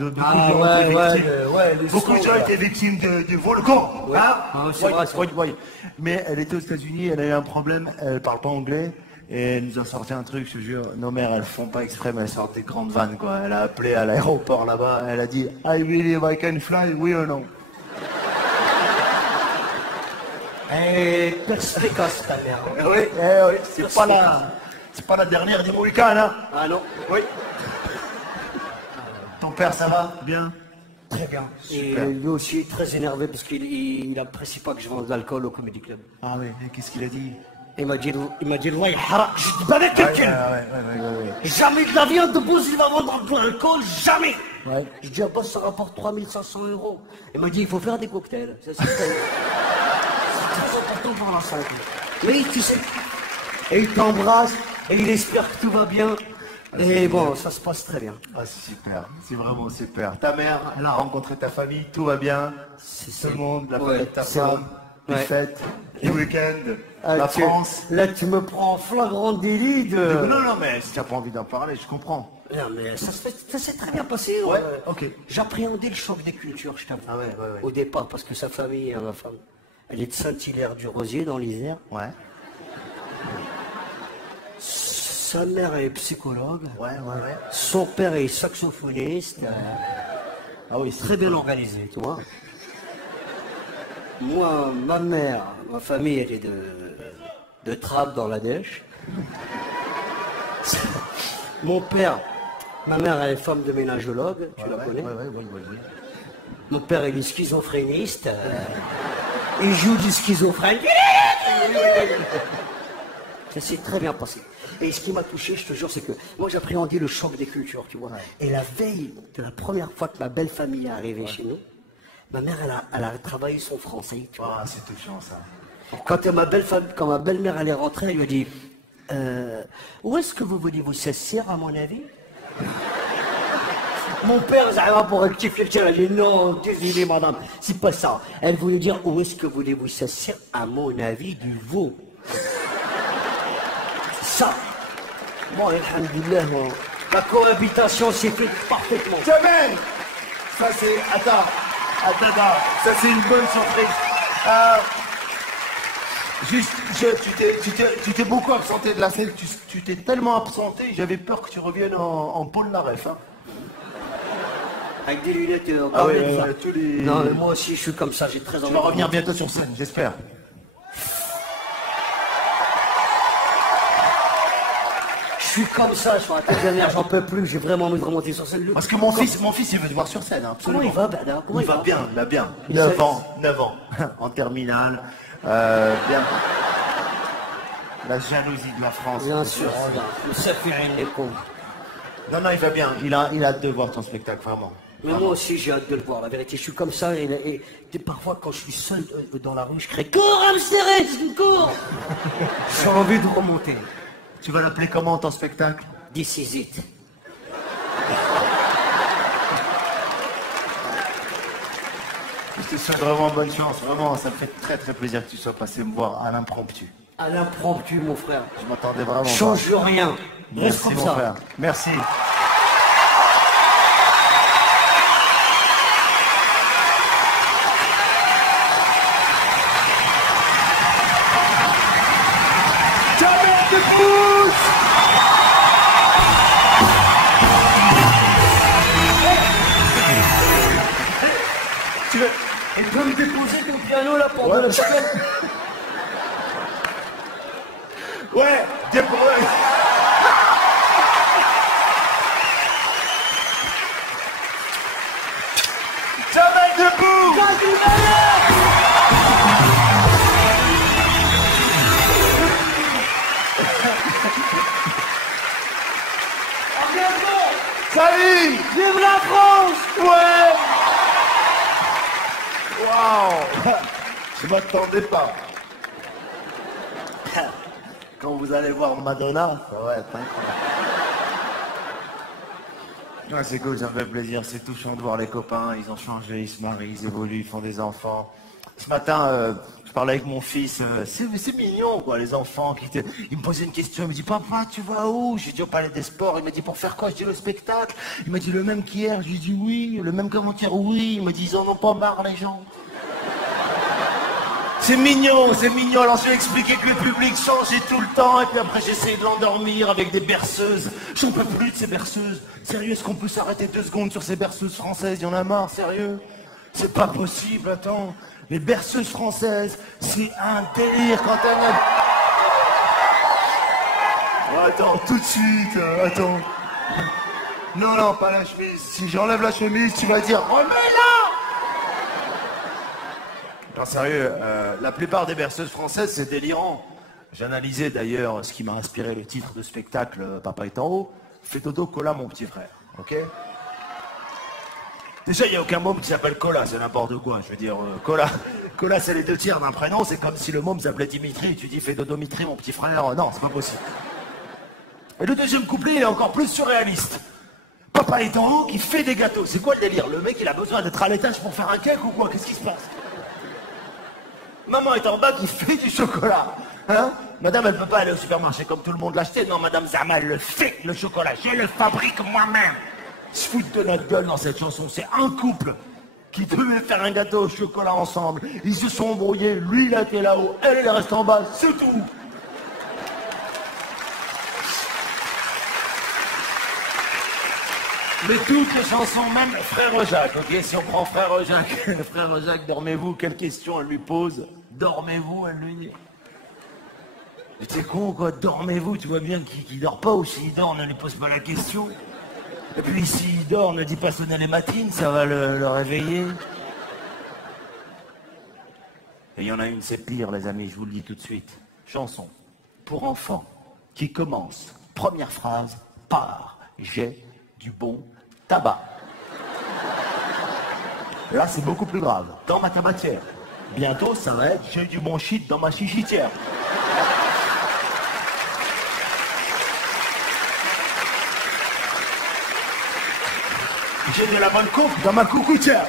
beaucoup de gens étaient victimes de volcans. Ouais. Hein. Ah, c'est vrai, c'est vrai. Ouais. Mais elle était aux États-Unis, elle a eu un problème, elle parle pas anglais. Et elle nous a sorti un truc, je te jure, nos mères elles font pas exprès, mais elles sortent des grandes vannes quoi. Elle a appelé à l'aéroport là-bas, elle a dit I believe I can fly, oui or no. Et perspicace ta mère. Oui, c'est pas la dernière des Mohicans, hein. Ah non. Oui. Ton père ça va? Bien. Très bien. Super. Et lui aussi très énervé parce qu'il apprécie pas que je vende de l'alcool au Comedy Club. Ah oui, qu'est-ce qu'il a dit? Il m'a dit, Allah yahrak, je te bats avec quelqu'un. Ouais. Jamais de la viande de Bouze, il va vendre de l'alcool, jamais. Ouais. Je dis, ah bah, ça rapporte 3500 €. Il m'a dit, il faut faire des cocktails. Ça, c'est très important pour la santé. Oui, tu sais. Et il t'embrasse, et il espère que tout va bien. Et bon, ça se passe très bien. Ah, c'est super, c'est vraiment super. Ta mère, elle a rencontré ta famille, tout va bien. Tout le monde, la fête de ta femme, les fêtes, les week-ends, la France. Là, tu me prends en flagrant délit de... Non, mais si tu n'as pas envie d'en parler, je comprends. Non, mais ça s'est très bien passé. Ouais, ok. J'appréhendais le choc des cultures, je t'avoue. Ah ouais. Au départ, parce que sa famille, ma femme, elle est de Saint-Hilaire-du-Rosier, dans l'Isère. Ouais. Sa mère est psychologue. Ouais. Son père est saxophoniste. Ah oui, Très bien organisé, tu vois. Moi, ma mère, ma famille, elle est de Trappes dans la Dèche. Mon père, ma mère, elle est femme de ménagologue, tu la connais. Ouais. Mon père, il est schizophréniste. Il joue du schizophrène. Ça s'est très bien passé. Et ce qui m'a touché, je te jure, c'est que moi j'appréhendais le choc des cultures, tu vois. Et la veille de la première fois que ma belle famille est arrivée chez nous, ma mère, elle a travaillé son français, tu vois. Ah, c'est touchant ça. Quand ma belle-mère elle est rentrée, elle lui a dit où est-ce que vous voulez vous s'asseoir, à mon avis? Mon père, Zahra, pour rectifier le tir, elle a dit non, désolé madame, c'est pas ça. Elle voulait dire où est-ce que voulez-vous s'asseoir, à mon avis, du veau. Ça. Bon, alhamdoulilah, la cohabitation s'est faite parfaitement. Jamel, ça c'est... Attends. Ça c'est une bonne surprise. Juste, tu t'es beaucoup absenté de la scène, tu t'es tellement absenté, j'avais peur que tu reviennes en Paul Naref. Hein. Avec des lunettes, Ah oui, tous les... Non, mais moi aussi je suis comme ça, j'ai très envie. Tu vas revenir bientôt sur scène, j'espère. Je suis comme ça, je suis à la tête de mer, j'en peux plus, j'ai vraiment envie de remonter sur scène. Parce que mon fils il veut te voir sur scène, hein, Comment absolument. il va, Bada? Il va bien. 9 ans, en terminale. Bien. La jalousie de la France. Bien sûr, ça fait rien les cons. Non, il va bien. Il a hâte de voir ton spectacle, vraiment. Mais moi aussi j'ai hâte de le voir, la vérité, je suis comme ça et parfois quand je suis seul dans la rue, je crie « Cours, hamster, cours !» J'ai envie de remonter. Tu vas l'appeler comment ton spectacle? This is it. Je te souhaite vraiment bonne chance, vraiment, ça me fait très très plaisir que tu sois passé me voir à l'impromptu. À l'impromptu, mon frère. Je m'attendais vraiment Change rien. pas. Reste Merci comme mon ça. frère, merci. Jamel Debbouze. Tu veux... Elle peut me déposer ton piano là pour la chapelle. Ouais, dépose. Jamel Debbouze. Salut. Vive la France! Ouais. Waouh. Je m'attendais pas. Quand vous allez voir Madonna, ça va être incroyable. Ouais, c'est cool, ça me fait plaisir, c'est touchant de voir les copains, ils ont changé, ils se marient, ils évoluent, ils font des enfants. Ce matin, je parlais avec mon fils, c'est mignon quoi, les enfants il me posait une question, il me dit papa tu vas où? J'ai dit au palais des sports, il m'a dit pour faire quoi? Je dis le spectacle, il m'a dit le même qu'hier, je lui ai dit oui, le même qu'avant-hier, oui, il m'a dit ils en ont pas marre les gens. C'est mignon, alors je lui ai expliqué que le public changeait tout le temps, et puis après j'essayais de l'endormir avec des berceuses. J'en peux plus de ces berceuses. Sérieux, est-ce qu'on peut s'arrêter 2 secondes sur ces berceuses françaises? Il y en a marre, sérieux? C'est pas possible, attends. Les berceuses françaises, c'est un délire quand elles... Oh, attends, tout de suite, attends. Non, pas la chemise. Si j'enlève la chemise, tu vas dire remets-la. Non, sérieux, la plupart des berceuses françaises, c'est délirant. J'analysais d'ailleurs ce qui m'a inspiré le titre de spectacle Papa est en haut. Fais dodo, Cola, mon petit frère, ok? Déjà, il n'y a aucun môme qui s'appelle Cola, c'est n'importe quoi. Je veux dire, Cola, c'est les 2 tiers d'un prénom, c'est comme si le môme s'appelait Dimitri, tu dis fais dodo Mitri, mon petit frère. Non, c'est pas possible. Et le deuxième couplet, il est encore plus surréaliste. Papa est en haut, qui fait des gâteaux. C'est quoi le délire? Le mec, il a besoin d'être à l'étage pour faire un cake ou quoi? Qu'est-ce qui se passe? Maman est en bas qui fait du chocolat. Hein? Madame, elle peut pas aller au supermarché comme tout le monde l'acheter. Non, madame Zama, elle le fait, le chocolat. Je le fabrique moi-même. Se foutent de notre gueule dans cette chanson. C'est un couple qui devait faire un gâteau au chocolat ensemble. Ils se sont embrouillés. Lui, il a été là-haut. Elle est restée en bas. C'est tout. Mais toutes les chansons, même Frère Jacques, ok? Si on prend Frère Jacques, Frère Jacques, dormez-vous, quelle question elle lui pose? Dormez-vous, elle lui dit. Mais t'es con quoi, dormez-vous, tu vois bien qu'il dort pas, ou s'il dort, ne lui pose pas la question. Et puis s'il dort, ne dit pas sonner les matines, ça va le réveiller. Et il y en a une, c'est pire, les amis, je vous le dis tout de suite. Chanson pour enfants qui commence, première phrase, par j'ai du bon tabac. Là, c'est beaucoup plus grave. Dans ma tabatière. Bientôt, ça va être j'ai du bon shit dans ma chichitière. J'ai de la bonne coupe dans ma coucoutière.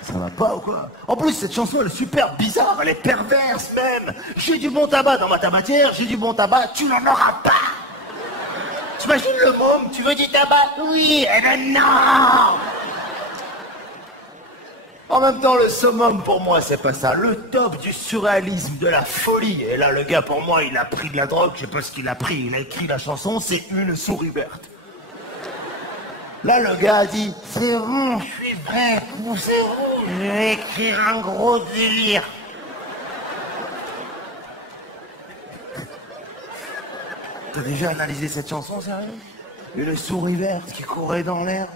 Ça va pas ou quoi? En plus, cette chanson, elle est super bizarre, elle est perverse même. J'ai du bon tabac dans ma tabatière, j'ai du bon tabac, tu n'en auras pas. T'imagines le môme, tu veux du tabac? Oui, eh ben non. En même temps, le summum pour moi, c'est pas ça. Le top du surréalisme, de la folie. Et là, le gars, pour moi, il a pris de la drogue, je sais pas ce qu'il a pris. Il a écrit la chanson, c'est Une souris verte. Là, le gars a dit, c'est bon, je suis prêt, poussez-vous, je vais écrire un gros délire. T'as déjà analysé cette chanson, sérieux? Une souris verte qui courait dans l'air.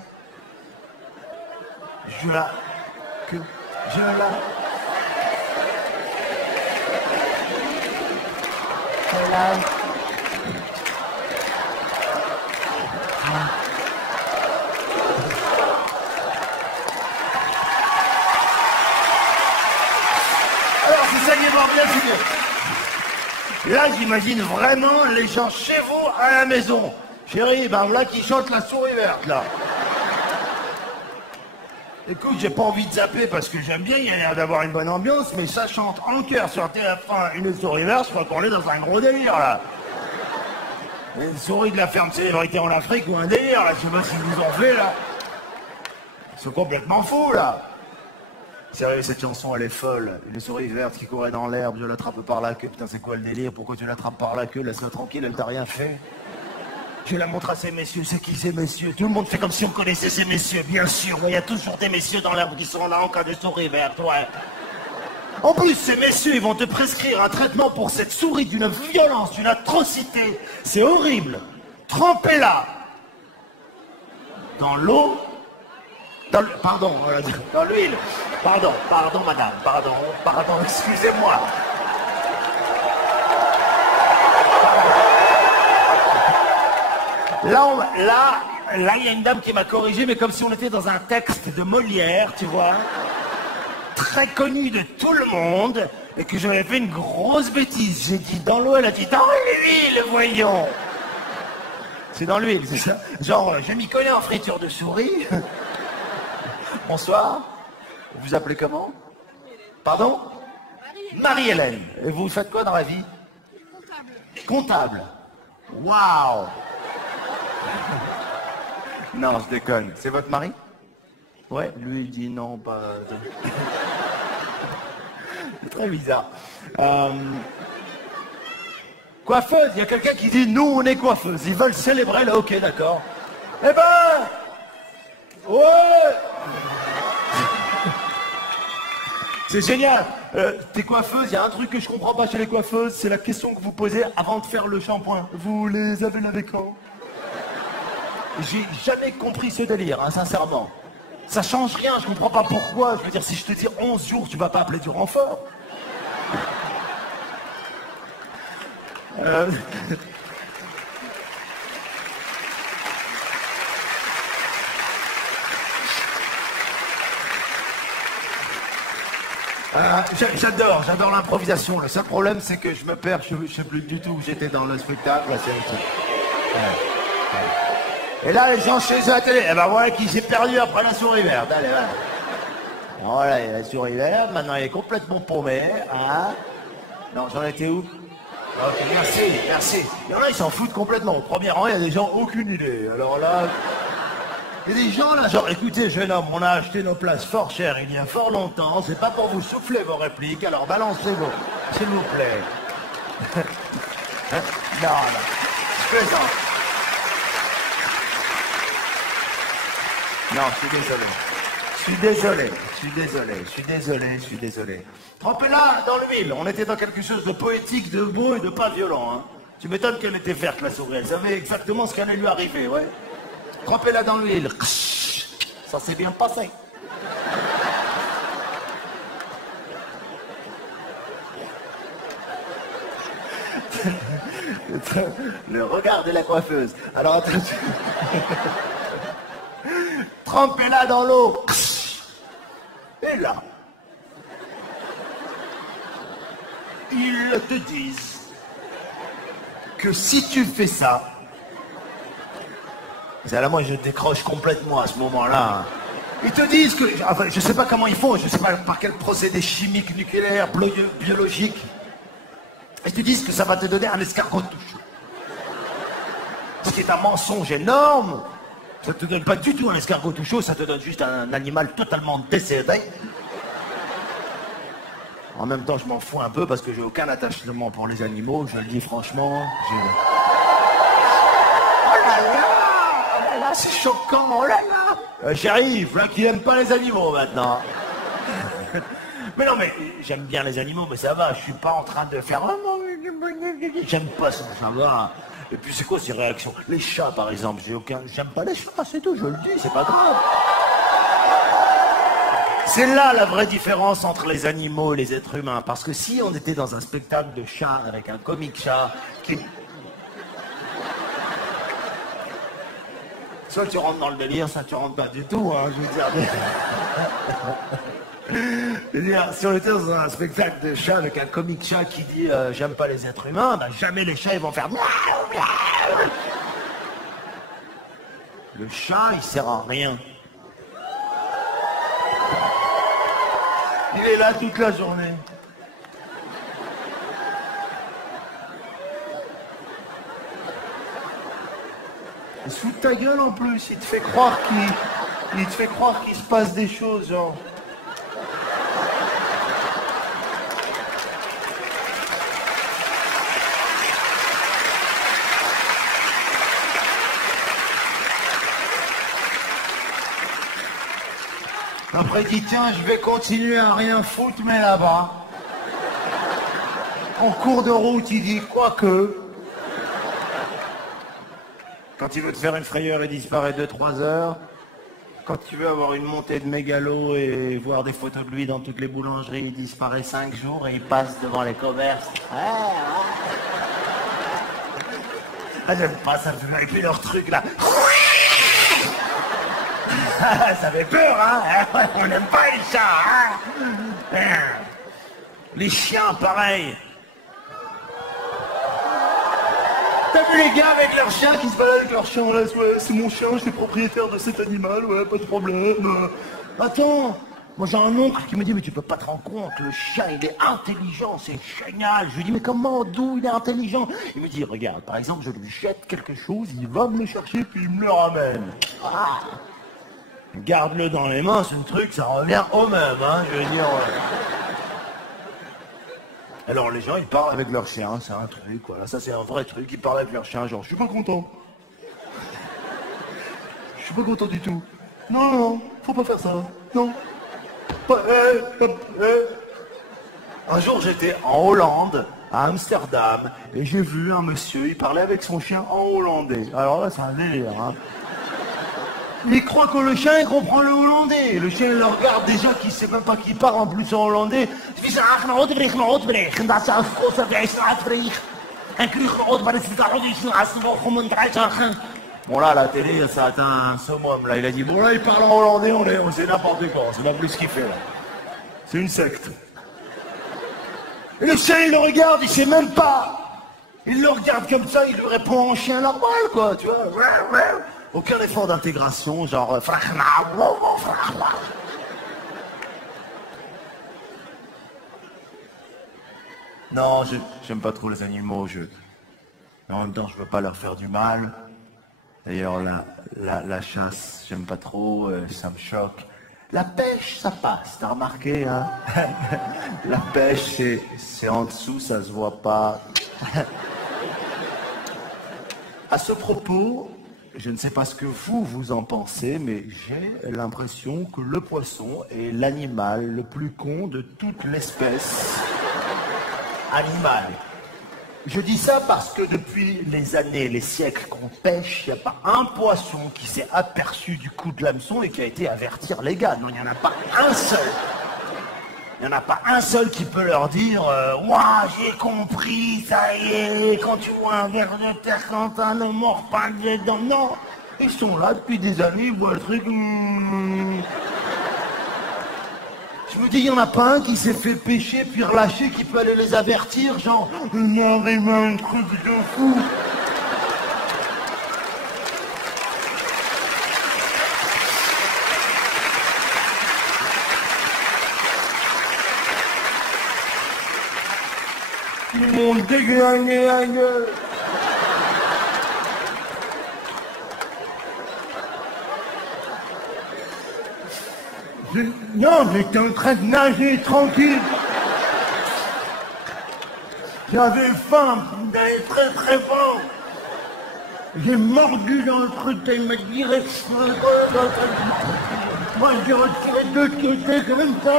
Je la... Alors, c'est ça qui est bien fini. Là, j'imagine vraiment les gens chez vous à la maison. Chérie, ben voilà qui chante la souris verte, là. Écoute, j'ai pas envie de zapper parce que j'aime bien, il y a l'air d'avoir une bonne ambiance, mais ça chante en chœur sur TF1 Une souris verte, je crois qu'on est dans un gros délire, là. Une souris de la ferme célébrité en Afrique ou un délire, là, je sais pas ce qu'ils vous ont fait, là. Ils sont complètement fous, là. Sérieux, cette chanson, elle est folle. Une souris verte qui courait dans l'herbe, je l'attrape par la queue. Putain, c'est quoi le délire? Pourquoi tu l'attrapes par la queue? Laisse-la tranquille, elle t'a rien fait. Je la montre à ces messieurs, c'est qui ces messieurs? Tout le monde fait comme si on connaissait ces messieurs, bien sûr. Il y a toujours des messieurs dans l'herbe qui sont là en cas de souris verte, ouais. En plus, ces messieurs, ils vont te prescrire un traitement pour cette souris d'une violence, d'une atrocité. C'est horrible. Trempez-la dans l'eau. Pardon, dans l'huile. Pardon, madame, pardon, excusez-moi. Là, il y a une dame qui m'a corrigé, mais comme si on était dans un texte de Molière, tu vois, très connu de tout le monde, et que j'avais fait une grosse bêtise. J'ai dit dans l'eau, elle a dit dans l'huile, voyons. C'est dans l'huile, c'est ça? Genre, je m'y connais en friture de souris. Bonsoir. Vous vous appelez comment? Pardon? Marie-Hélène. Et vous faites quoi dans la vie? Comptable. Waouh. Non, je déconne. C'est votre mari? Ouais, lui il dit non, pas... C'est très bizarre. Coiffeuse, il y a quelqu'un qui dit nous on est coiffeuse. Ils veulent célébrer là, ok, d'accord. Eh ben... Ouais. C'est génial. T'es coiffeuse, il y a un truc que je comprends pas chez les coiffeuses, c'est la question que vous posez avant de faire le shampoing. Vous les avez lavés quand? J'ai jamais compris ce délire, hein, sincèrement. Ça change rien, je comprends pas pourquoi. Je veux dire, si je te dis 11 jours, tu vas pas appeler du renfort. J'adore l'improvisation. Le seul problème, c'est que je me perds, je sais plus du tout où j'étais dans le spectacle. Et là, les gens chez eux à la télé, eh ben voilà qui s'est perdu après la souris verte. Allez, voilà. Voilà, il y a la souris verte, maintenant il est complètement paumé. Hein. Non, j'en étais où? Ok, merci. Il y en a, ils s'en foutent complètement. Au premier rang, il y a des gens, aucune idée. Alors là... Il y a des gens là, genre, écoutez, jeune homme, on a acheté nos places fort chères il y a fort longtemps, c'est pas pour vous souffler vos répliques, alors balancez-vous, s'il vous plaît. Non, je plaisante. Non, je suis désolé. Trempez-la dans l'huile, on était dans quelque chose de poétique, de beau et de pas violent, hein. Tu m'étonnes qu'elle était verte, la souris, elle savait exactement ce qui allait lui arriver, ouais. Trempez-la dans l'huile. Ça s'est bien passé. Le regard de la coiffeuse. Alors attention. Trempez-la dans l'eau. Et là, ils te disent que si tu fais ça, c'est là moi je décroche complètement à ce moment-là. Ils te disent que, enfin, je sais pas comment ils font, je sais pas par quel procédé chimique, nucléaire, biologique. Ils te disent que ça va te donner un escargot tout chaud. Ce qui est un mensonge énorme. Ça te donne pas du tout un escargot tout chaud, ça te donne juste un animal totalement décédé. En même temps, je m'en fous un peu parce que j'ai aucun attachement pour les animaux, je le dis franchement. Oh là là! Oh là là, c'est choquant, oh là là! Chérie, voilà qu'il aime pas les animaux maintenant. Mais non, mais j'aime bien les animaux, mais ça va, je suis pas en train de faire... J'aime pas ça, ça va. Et puis c'est quoi ces réactions? Les chats, par exemple, j'aime pas les chats, c'est tout, je le dis, c'est pas grave. C'est là la vraie différence entre les animaux et les êtres humains. Parce que si on était dans un spectacle de chats avec un comique chat qui... Soit tu rentres dans le délire, soit tu rentres pas du tout, hein, je veux dire. Je veux dire, si on était dans un spectacle de chat avec un comique chat qui dit j'aime pas les êtres humains, bah, jamais les chats ils vont faire miaou, miaou. Le chat il sert à rien. Il est là toute la journée. Il se fout de ta gueule en plus, il te fait croire qu'il se passe des choses, genre. Après, il dit, tiens, je vais continuer à rien foutre, mais là-bas. En cours de route, il dit, quoique. Quand il veut te faire une frayeur, il disparaît 2-3 heures. Quand tu veux avoir une montée de mégalo et voir des photos de lui dans toutes les boulangeries, il disparaît 5 jours et il passe devant les commerces. Ah, j'aime pas ça, et puis leur truc là. Ça fait peur, hein? On n'aime pas les chats, hein? Les chiens, pareil. T'as vu les gars avec leurs chiens qui se baladent avec leurs chiens là? Ouais, c'est mon chien, je suis propriétaire de cet animal, ouais, pas de problème. Attends, moi j'ai un oncle qui me dit, mais tu peux pas te rendre compte, le chien il est intelligent, c'est génial. Je lui dis, mais comment, d'où il est intelligent? Il me dit, regarde, par exemple, je lui jette quelque chose, il va me le chercher, puis il me le ramène. Ah. Garde-le dans les mains, c'est un truc, ça revient au même, hein, je veux dire. Alors les gens, ils parlent avec leur chien, c'est un truc, voilà, ça c'est un vrai truc, ils parlent avec leur chien, genre, je suis pas content. Je suis pas content du tout. Non, non, faut pas faire ça, non. Un jour, j'étais en Hollande, à Amsterdam, et j'ai vu un monsieur, il parlait avec son chien en hollandais. Alors là, c'est un délire, hein. Il croit que le chien il comprend le hollandais. Le chien il le regarde déjà qu'il sait même pas qu'il parle en plus en hollandais. Bon là la télé ça atteint un summum là. Il a dit bon là il parle en hollandais, on sait n'importe quoi, c'est pas plus ce qu'il fait là. C'est une secte. Et le chien il le regarde, il sait même pas. Il le regarde comme ça, il lui répond en chien normal quoi, tu vois. Aucun effort d'intégration, genre... Non, j'aime pas trop les animaux, mais en même temps, je veux pas leur faire du mal. D'ailleurs, la chasse, j'aime pas trop, ça me choque. La pêche, ça passe, t'as remarqué, hein? La pêche, c'est en dessous, ça se voit pas. À ce propos... Je ne sais pas ce que vous en pensez, mais j'ai l'impression que le poisson est l'animal le plus con de toute l'espèce animale. Je dis ça parce que depuis les années, les siècles qu'on pêche, il n'y a pas un poisson qui s'est aperçu du coup de l'hameçon et qui a été avertir les gars. Non, il n'y en a pas un seul. Il n'y en a pas un seul qui peut leur dire ouah, j'ai compris, ça y est, quand tu vois un ver de terre, quand t'as ne mords pas dedans. Non, ils sont là depuis des années, ils voient le truc. Je me dis, il n'y en a pas un qui s'est fait pêcher puis relâcher, qui peut aller les avertir, genre, il m'arrive un truc de fou. Ils m'ont déglingué la gueule. Non, j'étais en train de nager tranquille. J'avais faim, d'aller très très fort. J'ai mordu dans le truc et il m'a dit moi j'ai retiré deux côtés comme ça.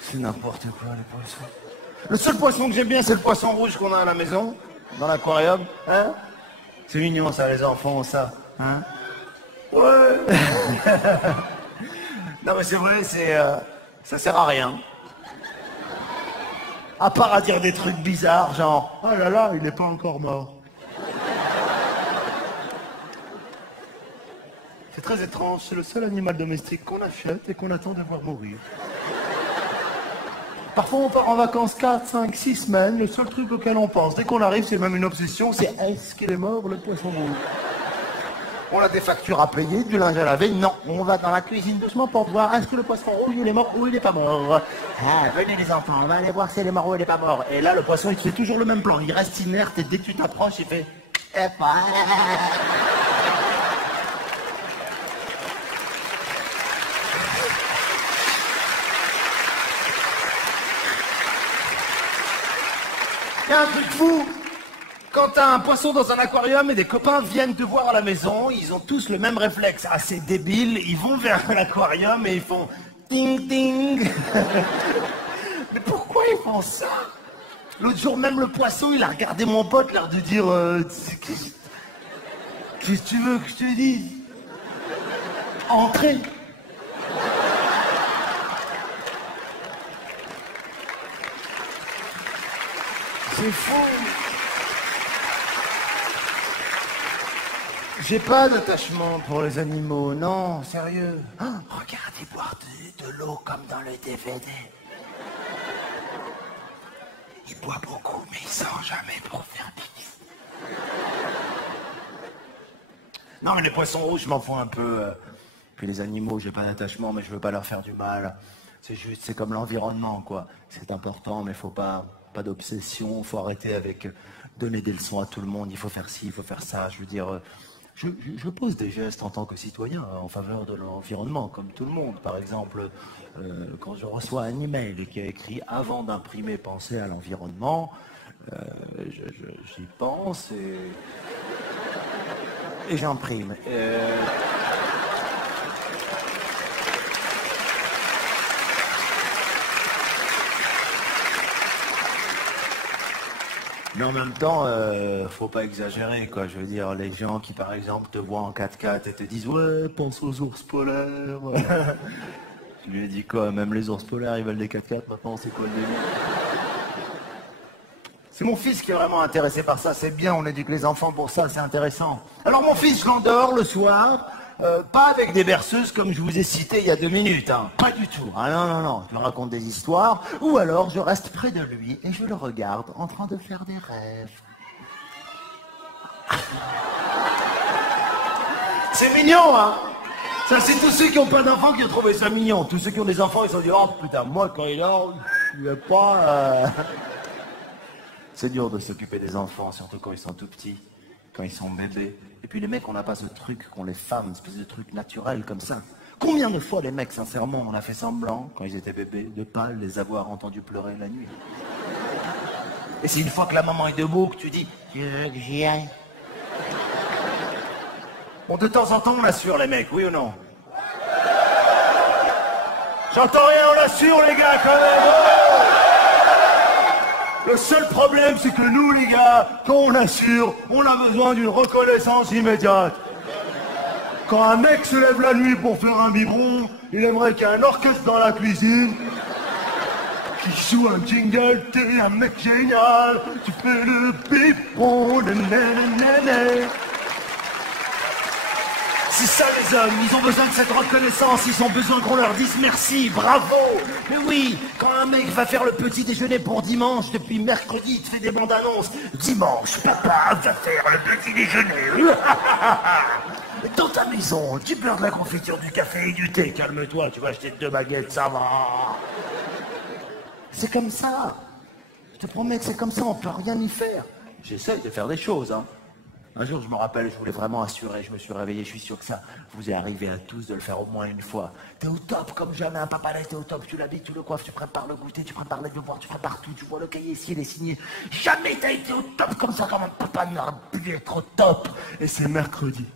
C'est n'importe quoi les poissons. Le seul poisson que j'aime bien, c'est le poisson rouge qu'on a à la maison, dans l'aquarium. Hein? C'est mignon ça, les enfants ont ça. Hein? Ouais. Non mais c'est vrai, ça sert à rien. À part à dire des trucs bizarres, genre oh là là, il n'est pas encore mort. C'est très étrange, c'est le seul animal domestique qu'on achète et qu'on attend de voir mourir. Parfois on part en vacances 4, 5, 6 semaines, le seul truc auquel on pense, dès qu'on arrive, c'est même une obsession, c'est est-ce qu'il est mort le poisson rouge? On a des factures à payer, du linge à laver, non, on va dans la cuisine doucement pour voir est-ce que le poisson rouge il est mort ou il n'est pas mort. Ah, venez les enfants, on va aller voir s'il est mort ou il n'est pas mort. Et là le poisson il te fait toujours le même plan, il reste inerte et dès que tu t'approches il fait... Il y a un truc fou. Quand t'as un poisson dans un aquarium et des copains viennent te voir à la maison, ils ont tous le même réflexe assez débile. Ils vont vers l'aquarium et ils font ting ting. Mais pourquoi ils font ça? L'autre jour même le poisson, il a regardé mon pote l'air de dire qu'est-ce que tu veux que je te dise? Entrez. C'est fou. J'ai pas d'attachement pour les animaux, non, sérieux. Oh, regardez boire de l'eau comme dans le DVD. Il boit beaucoup, mais il sent jamais pour faire pipi. Non, mais les poissons rouges, je m'en fous un peu. Puis les animaux, j'ai pas d'attachement, mais je veux pas leur faire du mal. C'est juste, c'est comme l'environnement, quoi. C'est important, mais faut pas d'obsession, faut arrêter avec donner des leçons à tout le monde, il faut faire ci, il faut faire ça. Je veux dire, je pose des gestes en tant que citoyen en faveur de l'environnement, comme tout le monde. Par exemple, quand je reçois un email qui a écrit « Avant d'imprimer, pensez à l'environnement », j'y pense et j'imprime. Mais en même temps, faut pas exagérer, quoi. Je veux dire, les gens qui, par exemple, te voient en 4x4 et te disent « Ouais, pense aux ours polaires ». Je lui ai dit quoi? Même les ours polaires, ils veulent des 4x4 maintenant, c'est quoi le délire? C'est mon fils qui est vraiment intéressé par ça. C'est bien, on éduque les enfants pour ça, c'est intéressant. Alors mon fils, je l'endors le soir. Pas avec des berceuses comme je vous ai cité il y a 2 minutes, hein. Pas du tout. Ah non, non, non, je lui raconte des histoires, ou alors je reste près de lui et je le regarde en train de faire des rêves. C'est mignon, hein? Ça, c'est tous ceux qui n'ont pas d'enfants qui ont trouvé ça mignon. Tous ceux qui ont des enfants, ils se sont dit, oh putain, moi quand il dort, je vais pas... C'est dur de s'occuper des enfants, surtout quand ils sont tout petits, quand ils sont bébés. Et puis les mecs, on n'a pas ce truc qu'ont les femmes, une espèce de truc naturel comme ça. Combien de fois les mecs, sincèrement, on a fait semblant, quand ils étaient bébés, de pas les avoir entendus pleurer la nuit? Et c'est une fois que la maman est debout que tu dis « Tu veux que j'y aille ?» Bon, de temps en temps, on l'assure les mecs, oui ou non? J'entends rien, on l'assure les gars, quand même. Le seul problème, c'est que nous, les gars, quand on assure, on a besoin d'une reconnaissance immédiate. Quand un mec se lève la nuit pour faire un biberon, il aimerait qu'il y ait un orchestre dans la cuisine qui joue un jingle, t'es un mec génial, tu fais le biberon, nanana. C'est ça les hommes, ils ont besoin de cette reconnaissance, ils ont besoin qu'on leur dise merci, bravo. Mais oui, quand un mec va faire le petit déjeuner pour dimanche, depuis mercredi, il te fait des bandes annonces. Dimanche, papa va faire le petit déjeuner. Dans ta maison, tu pleures de la confiture, du café et du thé. Calme-toi, tu vas acheter 2 baguettes, ça va. C'est comme ça. Je te promets que c'est comme ça, on peut rien y faire. J'essaye de faire des choses, hein. Un jour, je me rappelle, je voulais vraiment assurer, je me suis réveillé, je suis sûr que ça vous est arrivé à tous de le faire au moins une fois. T'es au top comme jamais, un papa là, t'es au top, tu l'habilles, tu le coiffes, tu prépares le goûter, tu prépares les devoirs, tu prépares tout, tu vois le cahier s'il est signé. Jamais t'as été au top comme ça, comme un papa n'aurait pu être au top. Et c'est mercredi.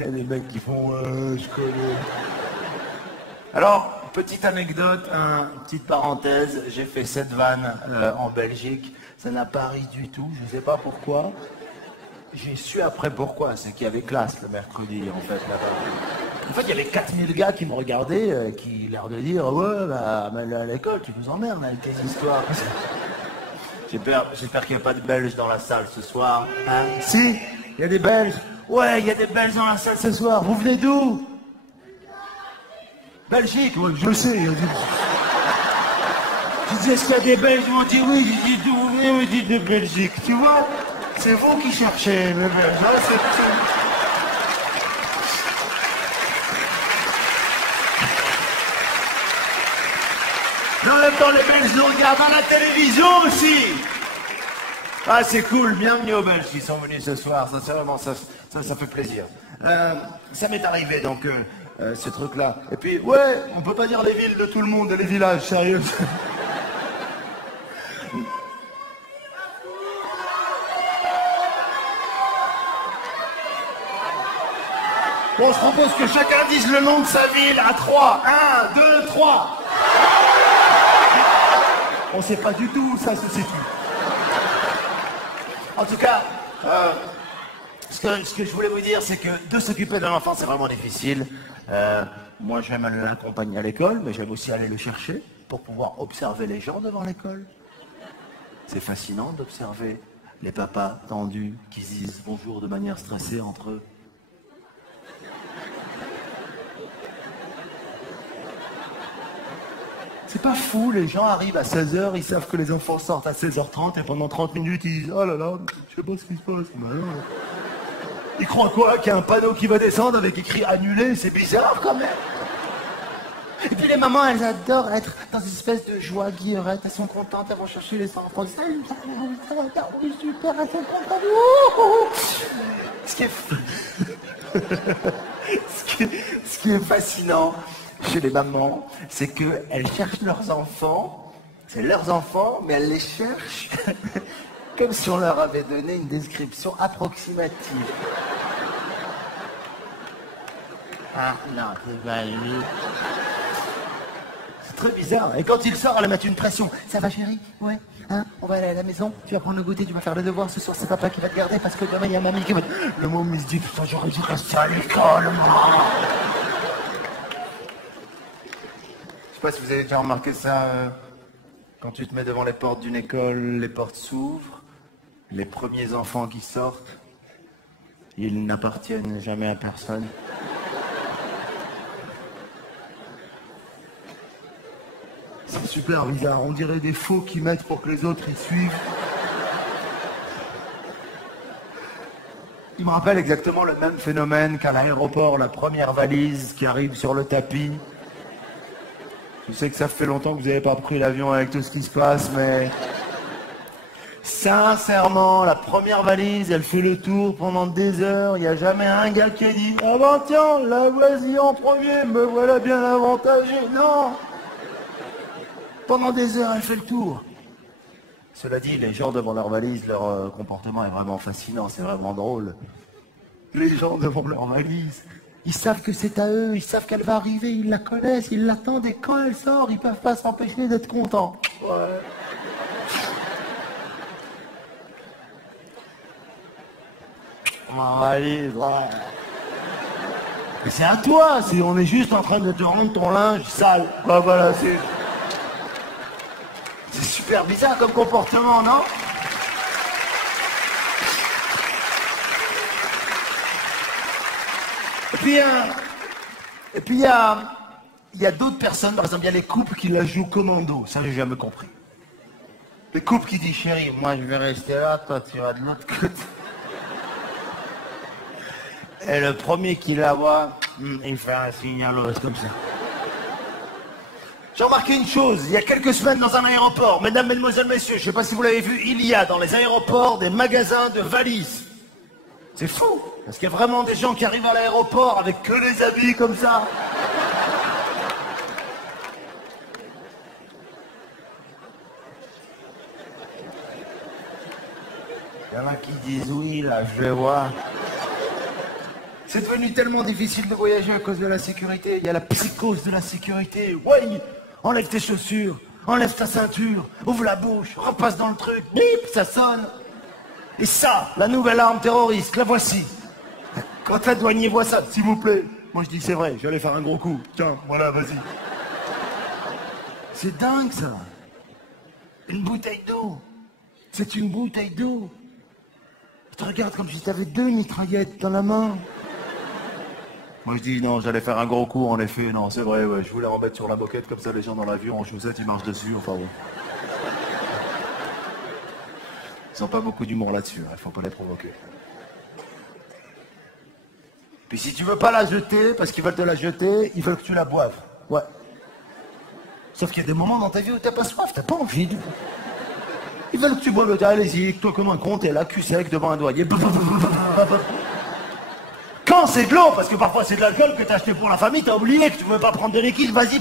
Il y a des mecs qui font je connais. Alors, petite anecdote, petite parenthèse, j'ai fait cette vanne en Belgique. Ça n'a pas ri du tout, je ne sais pas pourquoi. J'ai su après pourquoi, c'est qu'il y avait classe le mercredi en fait là-bas. En fait, il y avait 4000 gars qui me regardaient, qui l'air de dire ouais, bah, amène-le à l'école, tu nous emmerdes avec tes histoires. J'espère qu'il n'y a pas de Belges dans la salle ce soir. Hein? Si, il y a des Belges. Ouais, il y a des Belges dans la salle ce soir. Vous venez d'où? Belgique, oui, je sais. Je disais, est-ce qu'il y a des Belges? Ils m'ont dit oui, j'ai dit d'où vous venez? Vous dites de Belgique, tu vois? C'est vous qui cherchez les Belges. Hein, en même temps, les Belges nous regardent à la télévision aussi. Ah, c'est cool, bienvenue aux Belges qui sont venus ce soir. Ça, c'est vraiment, ça fait plaisir. Ça m'est arrivé, donc, ce truc-là. Et puis, ouais, on peut pas dire les villes de tout le monde et les villages, sérieux. Bon, je propose que chacun dise le nom de sa ville à 3. 1, 2, 3. On sait pas du tout où ça se situe. En tout cas, ce que je voulais vous dire, c'est que de s'occuper d'un enfant, c'est vraiment difficile. Moi, j'aime aller l'accompagner à l'école, mais j'aime aussi aller le chercher pour pouvoir observer les gens devant l'école. C'est fascinant d'observer les papas tendus qui se disent bonjour de manière stressée entre eux. C'est pas fou, les gens arrivent à 16h, ils savent que les enfants sortent à 16h30 et pendant 30 minutes ils disent « Oh là là, je sais pas ce qui se passe. » Ils croient quoi? Qu'il y a un panneau qui va descendre avec écrit « Annulé », c'est bizarre quand même. Et puis les mamans, elles adorent être dans une espèce de joie guillerette, elles sont contentes, elles vont chercher les enfants. Oui, super, elles sont contentes. Ce qui est fascinant chez les mamans, c'est qu'elles cherchent leurs enfants, c'est leurs enfants, mais elles les cherchent comme si on leur avait donné une description approximative. Ah non, c'est pas lui. C'est très bizarre. Et quand il sort, elle met une pression. Ça va chérie? Ouais. Hein? On va aller à la maison, tu vas prendre le goûter, tu vas faire le devoir. Ce soir, c'est papa qui va te garder parce que demain, il y a mamie qui va... Le môme, il se dit, putain, j'aurais dû rester à l'école, moi. Je sais pas si vous avez déjà remarqué ça, quand tu te mets devant les portes d'une école, les portes s'ouvrent, les premiers enfants qui sortent, ils n'appartiennent jamais à personne. C'est super bizarre, on dirait des faux qui mettent pour que les autres y suivent. Il me rappelle exactement le même phénomène qu'à l'aéroport, la première valise qui arrive sur le tapis. Je sais que ça fait longtemps que vous n'avez pas pris l'avion avec tout ce qui se passe, mais... Sincèrement, la première valise, elle fait le tour pendant des heures. Il n'y a jamais un gars qui a dit « Ah ben tiens, la voici en premier, me voilà bien avantagé. » Non. Pendant des heures, elle fait le tour. Cela dit, les gens devant leur valise, leur comportement est vraiment fascinant, c'est vraiment drôle. Les gens devant leur valise... Ils savent que c'est à eux, ils savent qu'elle va arriver, ils la connaissent, ils l'attendent et quand elle sort, ils peuvent pas s'empêcher d'être contents. Ouais. ma valise, ouais. Mais c'est à toi, on est juste en train de te rendre ton linge sale. Bah voilà, c'est super bizarre comme comportement, non? Et puis il y a d'autres personnes, par exemple, il y a les couples qui la jouent commando. Ça, j'ai jamais compris. Les couples qui disent, chérie, moi je vais rester là, toi tu vas de l'autre côté. Et le premier qui la voit, il fait un signalos comme ça. J'ai remarqué une chose, il y a quelques semaines dans un aéroport, mesdames, mesdemoiselles, messieurs, je ne sais pas si vous l'avez vu, il y a dans les aéroports des magasins de valises. C'est fou, parce qu'il y a vraiment des gens qui arrivent à l'aéroport avec que les habits comme ça. Il y en a qui disent oui, là, je vais voir. C'est devenu tellement difficile de voyager à cause de la sécurité. Il y a la psychose de la sécurité. Ouais, enlève tes chaussures, enlève ta ceinture, ouvre la bouche, repasse dans le truc, bip, ça sonne. Et ça, la nouvelle arme terroriste, la voici. Quand la douanier voit ça, s'il vous plaît. Moi je dis c'est vrai, je vais aller faire un gros coup. Tiens, voilà, vas-y. C'est dingue ça. Une bouteille d'eau. C'est une bouteille d'eau. Tu regardes comme si tu avais 2 mitraillettes dans la main. Moi je dis non, j'allais faire un gros coup, en effet, non, c'est vrai, ouais, je voulais remettre sur la moquette, comme ça les gens dans l'avion en chaussettes, ils marchent dessus, enfin bon. Ils n'ont pas beaucoup d'humour là-dessus, il faut pas les provoquer. Puis si tu veux pas la jeter, parce qu'ils veulent te la jeter, ils veulent que tu la boives. Ouais. Sauf qu'il y a des moments dans ta vie où t'as pas soif, t'as pas envie. Ils veulent que tu boives, allez-y, toi comme un con, t'es là, cul sec, devant un douanier. Quand c'est de l'eau, parce que parfois c'est de l'alcool que t'as acheté pour la famille, t'as oublié que tu veux pas prendre de liquide, vas-y,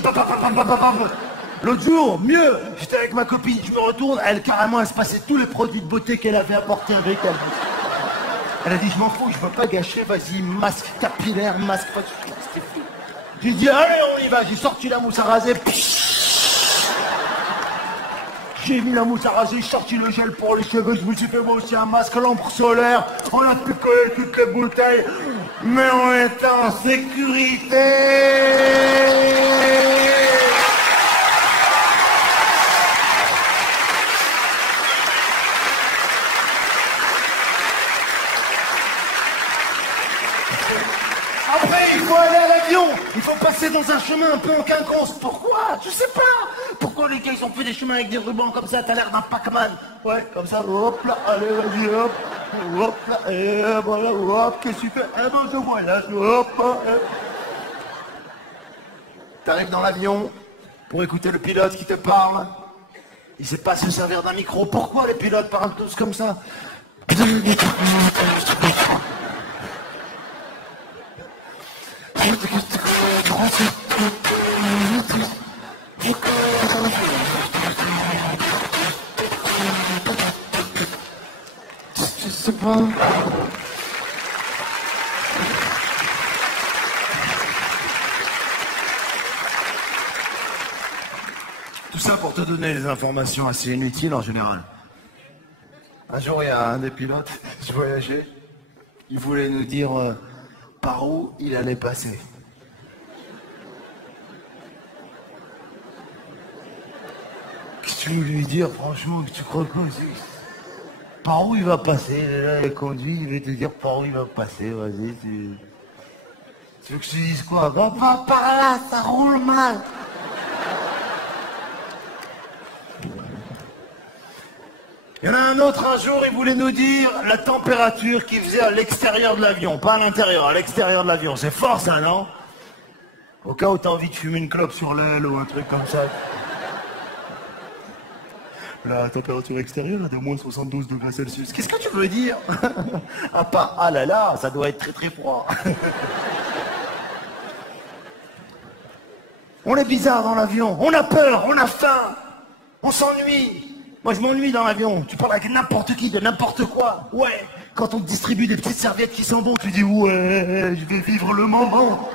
L'autre jour, mieux, j'étais avec ma copine, je me retourne, elle carrément, elle se passait tous les produits de beauté qu'elle avait apportés avec elle. Elle a dit, je m'en fous, je veux pas gâcher, vas-y, masque capillaire, masque... J'ai dit, allez, on y va, j'ai sorti la mousse à raser, j'ai mis la mousse à raser, j'ai sorti le gel pour les cheveux, je me suis fait moi aussi un masque, lampe solaire, on a pu coller toutes les bouteilles, mais on est en sécurité. Après, il faut aller à l'avion, il faut passer dans un chemin un peu en quinconce. Pourquoi? Je sais pas. Pourquoi les gars ils ont fait des chemins avec des rubans comme ça? T'as l'air d'un Pac-Man. Ouais, comme ça, hop là, allez, vas-y, hop là, et voilà, hop, qu'est-ce que tu fais? Eh ben, je voyage, hop, T'arrives dans l'avion pour écouter le pilote qui te parle. Il sait pas se servir d'un micro. Pourquoi les pilotes parlent tous comme ça? Je sais pas. Tout ça pour te donner des informations assez inutiles en général. Un jour, il y a un des pilotes, je voyageais, il voulait nous dire par où il allait passer. Qu'est-ce que tu veux lui dire, franchement, que tu crois quoi aussi? Par où il va passer? Là, il conduit, il va te dire par où il va passer, vas-y. Tu veux que je te dise quoi? Va pas par là, ça roule mal. Il y en a un autre, un jour, il voulait nous dire la température qu'il faisait à l'extérieur de l'avion, pas à l'intérieur, à l'extérieur de l'avion. C'est fort ça, non? Au cas où t'as envie de fumer une clope sur l'aile ou un truc comme ça. La température extérieure est de moins 72 degrés Celsius. Qu'est-ce que tu veux dire? À part, ah là là, ça doit être très très froid. On est bizarre dans l'avion, on a peur, on a faim, on s'ennuie. Moi je m'ennuie dans l'avion, tu parles avec n'importe qui de n'importe quoi. Ouais, quand on te distribue des petites serviettes qui sont bonnes, tu dis ouais, je vais vivre le moment.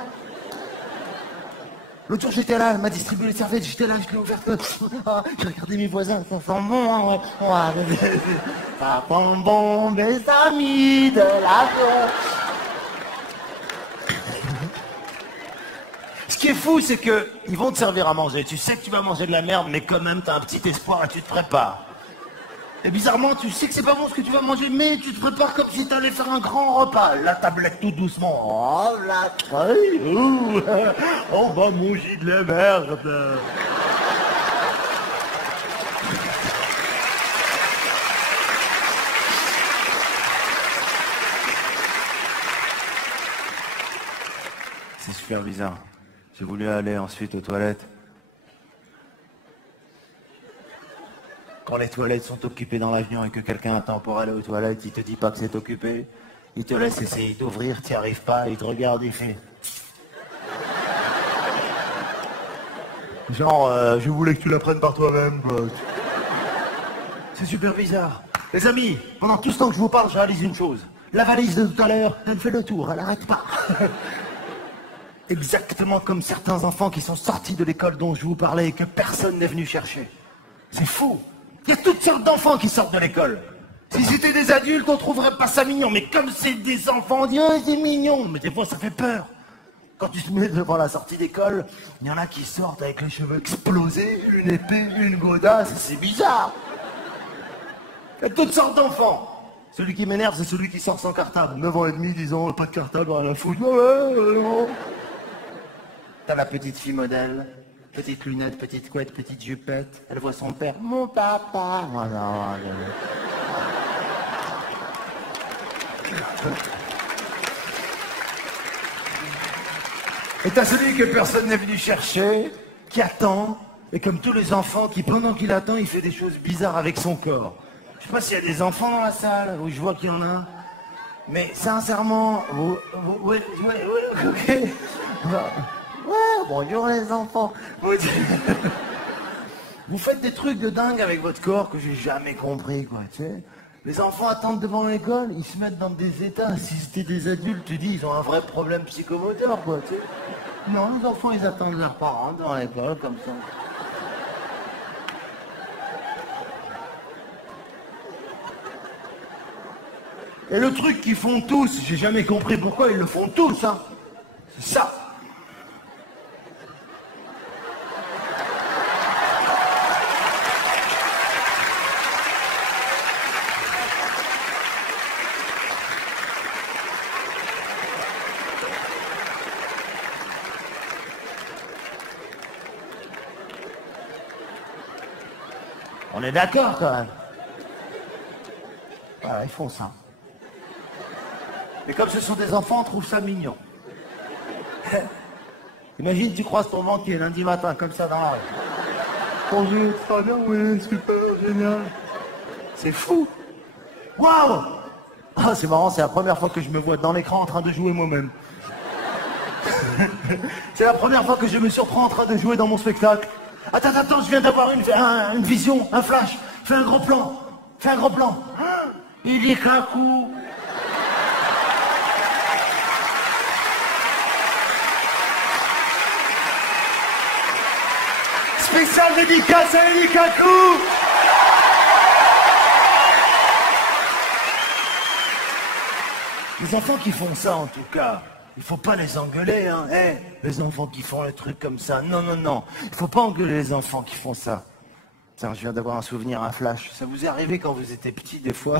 L'autre jour, j'étais là, elle m'a distribué les serviettes, j'étais là, je l'ai ouverte. Ah, j'ai regardé mes voisins, ça sent bon, hein, ouais. Ça sent bon, mes amis de la vie. Ce qui est fou, c'est que ils vont te servir à manger. Tu sais que tu vas manger de la merde, mais quand même, t'as un petit espoir et tu te prépares. Et bizarrement, tu sais que c'est pas bon ce que tu vas manger, mais tu te prépares comme si t'allais faire un grand repas. La tablette tout doucement. Oh, la crème. On va manger de la merde. C'est super bizarre. J'ai voulu aller ensuite aux toilettes. Quand les toilettes sont occupées dans l'avion et que quelqu'un attend pour aller aux toilettes, il te dit pas que c'est occupé. Il te laisse essayer d'ouvrir, t'y arrives pas, il te regarde, il fait... Genre, je voulais que tu la prennes par toi-même, quoi. C'est super bizarre. Les amis, pendant tout ce temps que je vous parle, je réalise une chose. La valise de tout à l'heure, elle fait le tour, elle arrête pas. Exactement comme certains enfants qui sont sortis de l'école dont je vous parlais et que personne n'est venu chercher. C'est fou. Il y a toutes sortes d'enfants qui sortent de l'école. Si c'était des adultes, on trouverait pas ça mignon. Mais comme c'est des enfants, on dit oh, c'est mignon. Mais des fois, ça fait peur. Quand tu te mets devant la sortie d'école, il y en a qui sortent avec les cheveux explosés, une épée, une godasse. C'est bizarre. Il y a toutes sortes d'enfants. Celui qui m'énerve, c'est celui qui sort sans cartable. 9 ans et demi, 10 ans, pas de cartable, rien à foutre. Non. T'as la petite fille modèle. Petite lunette, petite couette, petite jupette. Elle voit son père. Mon papa. Voilà. Et t'as celui que personne n'est venu chercher, qui attend, et comme tous les enfants, qui pendant qu'il attend, il fait des choses bizarres avec son corps. Je sais pas s'il y a des enfants dans la salle, où je vois qu'il y en a. Mais sincèrement, oui, ok. Ouais, bonjour les enfants. Vous faites des trucs de dingue avec votre corps que j'ai jamais compris, quoi, tu sais. Les enfants attendent devant l'école, ils se mettent dans des états. Si c'était des adultes, tu dis, ils ont un vrai problème psychomoteur, quoi, tu sais. Non, les enfants, ils attendent leurs parents devant l'école, comme ça. Et le truc qu'ils font tous, j'ai jamais compris pourquoi ils le font tous, hein. C'est ça. On est d'accord quand même. Voilà, ils font ça. Mais comme ce sont des enfants, on trouve ça mignon. Imagine, tu croises ton banquier lundi matin, comme ça dans la rue. Bonjour, ça va bien? Oui, super, génial. C'est fou. Waouh! Ah, c'est marrant, c'est la première fois que je me vois dans l'écran en train de jouer moi-même. C'est la première fois que je me surprends en train de jouer dans mon spectacle. Attends, je viens d'avoir une vision, un flash. Fais un gros plan. Il est Kakou. Spécial dédicace à Eli Kakou. Les enfants qui font ça, en tout cas, il faut pas les engueuler, hein. Hey, les enfants qui font les trucs comme ça, non. Il faut pas engueuler les enfants qui font ça. Tiens, je viens d'avoir un souvenir, un flash. Ça vous est arrivé quand vous étiez petit, des fois,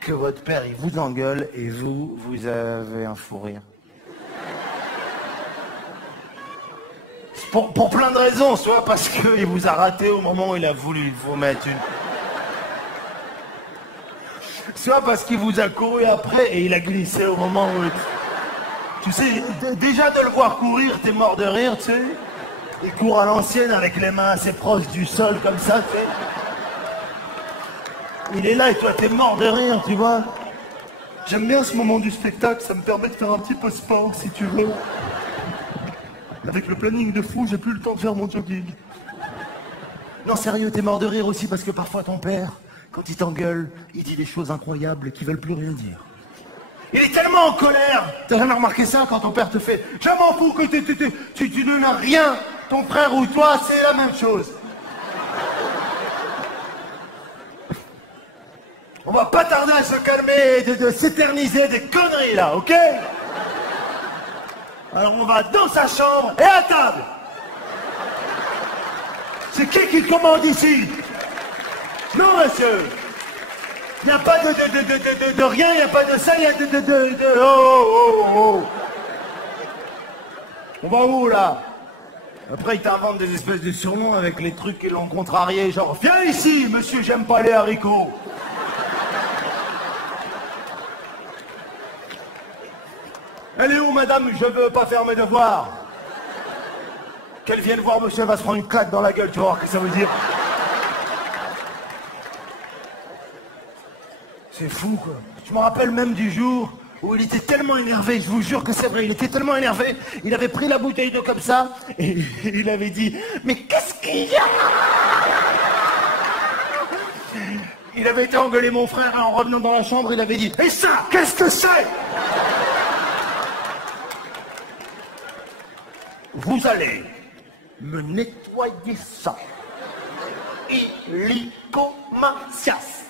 que votre père, il vous engueule et vous avez un fou rire? Pour plein de raisons, soit parce qu'il vous a raté au moment où il a voulu vous mettre une... Soit parce qu'il vous a couru après et il a glissé au moment où... Tu sais, déjà de le voir courir, t'es mort de rire, tu sais. Il court à l'ancienne avec les mains assez proches du sol, comme ça, tu sais. Il est là et toi, t'es mort de rire, tu vois. J'aime bien ce moment du spectacle, ça me permet de faire un petit peu sport, si tu veux. Avec le planning de fou, j'ai plus le temps de faire mon jogging. Non, sérieux, t'es mort de rire aussi parce que parfois ton père, quand il t'engueule, il dit des choses incroyables qui veulent plus rien dire. Il est tellement en colère. T'as jamais remarqué ça quand ton père te fait « Je m'en fous que tu ne n'as rien. Ton frère ou toi, c'est la même chose. » On va pas tarder à se calmer et de s'éterniser des conneries là, ok? Alors on va dans sa chambre et à table. C'est qui commande ici? Non, monsieur. Il n'y a pas de rien, il n'y a pas de ça, il y a de... Oh. On va où, là? Après, ils t'inventent des espèces de surnoms avec les trucs qui l'ont contrarié, genre « Viens ici, monsieur, j'aime pas les haricots !» Elle est où, madame? Je veux pas faire mes devoirs. Qu'elle vienne voir monsieur, elle va se prendre une claque dans la gueule, tu vas voir ce que ça veut dire. C'est fou, quoi. Je me rappelle même du jour où il était tellement énervé, je vous jure que c'est vrai, il était tellement énervé, il avait pris la bouteille d'eau comme ça, et il avait dit « Mais qu'est-ce qu'il y a ?» Il avait été engueuler mon frère, et en revenant dans la chambre, il avait dit « Et ça, qu'est-ce que c'est ?» Vous allez me nettoyer ça. Illico Macias.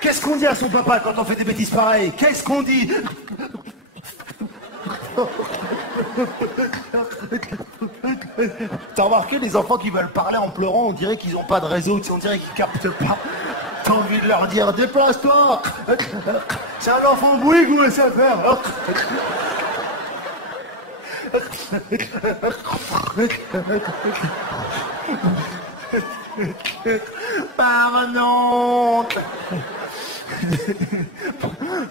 Qu'est-ce qu'on dit à son papa quand on fait des bêtises pareilles? Qu'est-ce qu'on dit? T'as remarqué les enfants qui veulent parler en pleurant, on dirait qu'ils n'ont pas de réseau, on dirait qu'ils captent pas. T'as envie de leur dire, déplace-toi. C'est un enfant bouygue ou SFR. Pardon.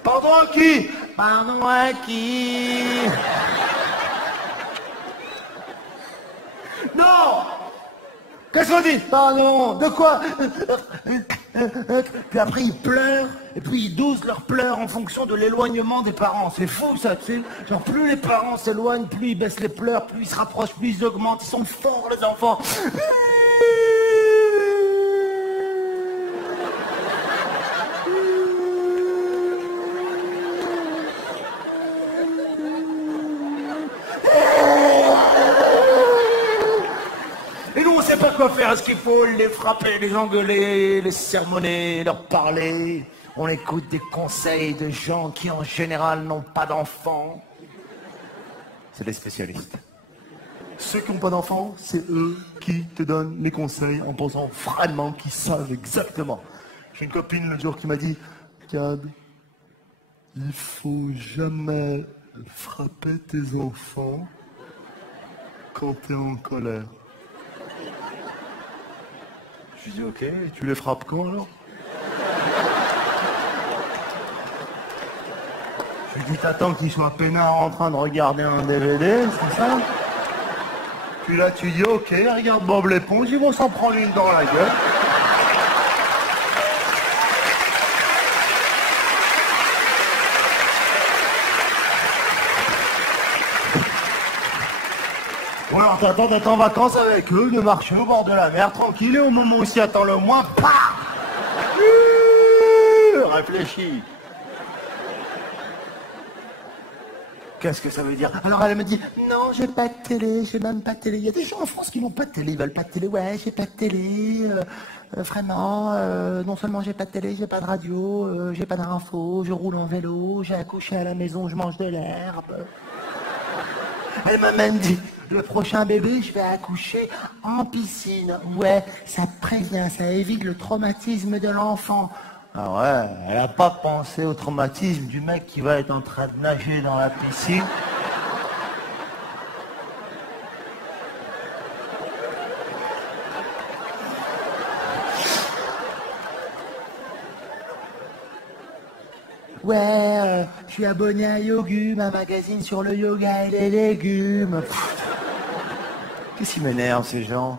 Pardon à qui? Pardon à qui? Non! Qu'est-ce qu'on dit? Pardon, de quoi? Puis après ils pleurent, et puis ils dosent leurs pleurs en fonction de l'éloignement des parents. C'est fou ça, tu sais. Genre plus les parents s'éloignent, plus ils baissent les pleurs, plus ils se rapprochent, plus ils augmentent. Ils sont forts les enfants. Pas quoi faire, est-ce qu'il faut les frapper, les engueuler, les sermonner, leur parler? On écoute des conseils de gens qui en général n'ont pas d'enfants. C'est des spécialistes. Ceux qui n'ont pas d'enfants, c'est eux qui te donnent les conseils en pensant vraiment qu'ils savent exactement. J'ai une copine le jour qui m'a dit « Cad, il faut jamais frapper tes enfants quand t'es en colère. » Je lui dis ok, tu les frappes quand alors? Je lui dis t'attends qu'ils soient peinards en train de regarder un DVD, c'est ça? Puis là tu dis ok, regarde Bob l'éponge, ils vont s'en prendre une dans la gueule. Ou alors t'attends en vacances avec eux, de marcher au bord de la mer, tranquille, et au moment où s'y attend le moins, paf! Réfléchis. Qu'est-ce que ça veut dire? Alors elle me dit, non, j'ai pas de télé, j'ai même pas de télé. Il y a des gens en France qui n'ont pas de télé, ils veulent pas de télé. Ouais, j'ai pas de télé, vraiment, non seulement j'ai pas de télé, j'ai pas de radio, j'ai pas d'infos, je roule en vélo, j'ai accouché à la maison, je mange de l'herbe. Elle m'a même dit, le prochain bébé, je vais accoucher en piscine. Ouais, ça prévient, ça évite le traumatisme de l'enfant. Ah ouais, elle n'a pas pensé au traumatisme du mec qui va être en train de nager dans la piscine. Ouais, je suis abonné à Yogum, un magazine sur le yoga et les légumes. Qu'est-ce qui m'énerve ces gens?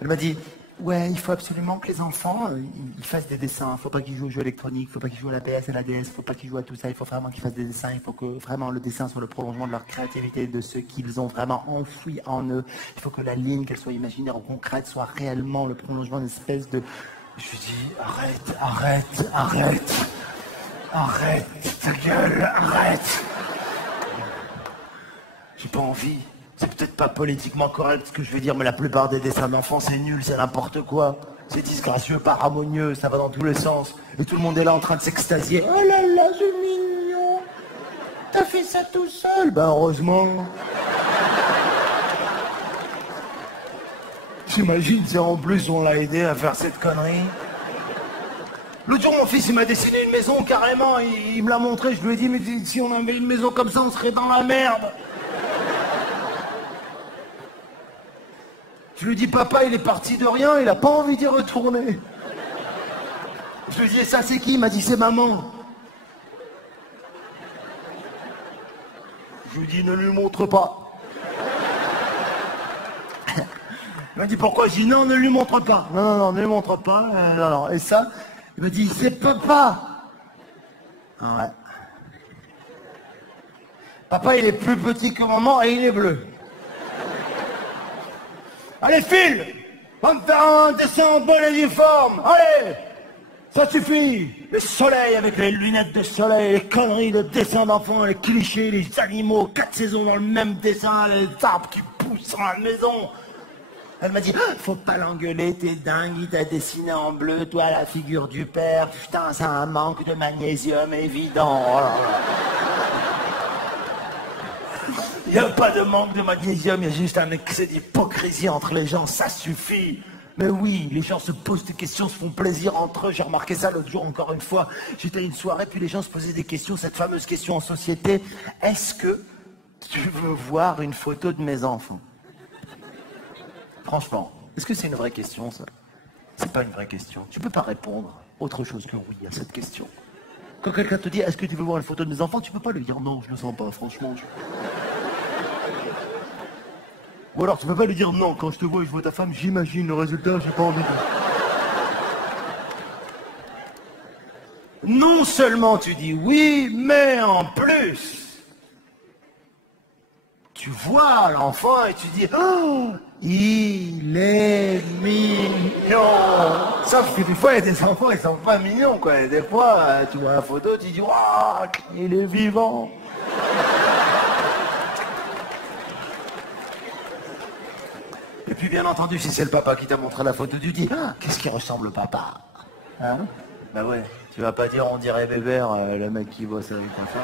Elle m'a dit, Ouais, il faut absolument que les enfants ils fassent des dessins. Il faut pas qu'ils jouent aux jeux électroniques, il faut pas qu'ils jouent à la PS et à la DS, il faut pas qu'ils jouent à tout ça. Il faut vraiment qu'ils fassent des dessins. Il faut que vraiment le dessin soit le prolongement de leur créativité, de ce qu'ils ont vraiment enfoui en eux. Il faut que la ligne, qu'elle soit imaginaire ou concrète, soit réellement le prolongement d'une espèce de... Je lui dis, arrête, ta gueule, arrête. J'ai pas envie. C'est peut-être pas politiquement correct ce que je vais dire, mais la plupart des dessins d'enfants, c'est nul, c'est n'importe quoi. C'est disgracieux, pas harmonieux, ça va dans tous les sens. Et tout le monde est là en train de s'extasier. Oh là là, c'est mignon. T'as fait ça tout seul? Ben heureusement. J'imagine si en plus on l'a aidé à faire cette connerie. L'autre jour, mon fils, il m'a dessiné une maison carrément. Il me l'a montré, je lui ai dit, mais si on avait une maison comme ça, on serait dans la merde. Je lui dis, papa, il est parti de rien, il a pas envie d'y retourner. Je lui dis, ça c'est qui? Il m'a dit, c'est maman. Je lui dis, ne lui montre pas. Il m'a dit, pourquoi? Je dis, non, ne lui montre pas. Non, ne lui montre pas. Non. Et ça, il m'a dit, c'est papa. Ah ouais. Papa, il est plus petit que maman et il est bleu. Allez, file! Va me faire un dessin en bon uniforme! Allez! Ça suffit! Le soleil avec les lunettes de soleil, les conneries de dessins d'enfants, les clichés, les animaux, 4 saisons dans le même dessin, les arbres qui poussent dans la maison. Elle m'a dit, faut pas l'engueuler, t'es dingue, il t'a dessiné en bleu, toi, la figure du père. Putain, c'est un manque de magnésium évident. Oh là là. Il n'y a pas de manque de magnésium, il y a juste un excès d'hypocrisie entre les gens, ça suffit. Mais oui, les gens se posent des questions, se font plaisir entre eux. J'ai remarqué ça l'autre jour, encore une fois. J'étais à une soirée, puis les gens se posaient des questions, cette fameuse question en société. Est-ce que tu veux voir une photo de mes enfants? Franchement, est-ce que c'est une vraie question, ça? C'est pas une vraie question. Tu peux pas répondre autre chose que oui à cette question. Quand quelqu'un te dit, est-ce que tu veux voir une photo de mes enfants? Tu peux pas lui dire non, je le sens pas, franchement. Ou alors tu peux pas lui dire non, quand je te vois et je vois ta femme, j'imagine le résultat, j'ai pas envie de... Non seulement tu dis oui, mais en plus, tu vois l'enfant et tu dis oh, il est mignon. Sauf que des fois, il y a des enfants, ils sont pas mignons, quoi. Et des fois, tu vois la photo, tu dis oh, il est vivant. Et puis bien entendu, si c'est le papa qui t'a montré la photo, tu dis ah, qu'est-ce qui ressemble au papa? Hein? Bah ouais, tu vas pas dire on dirait Bébert, le mec qui bosse avec ta femme.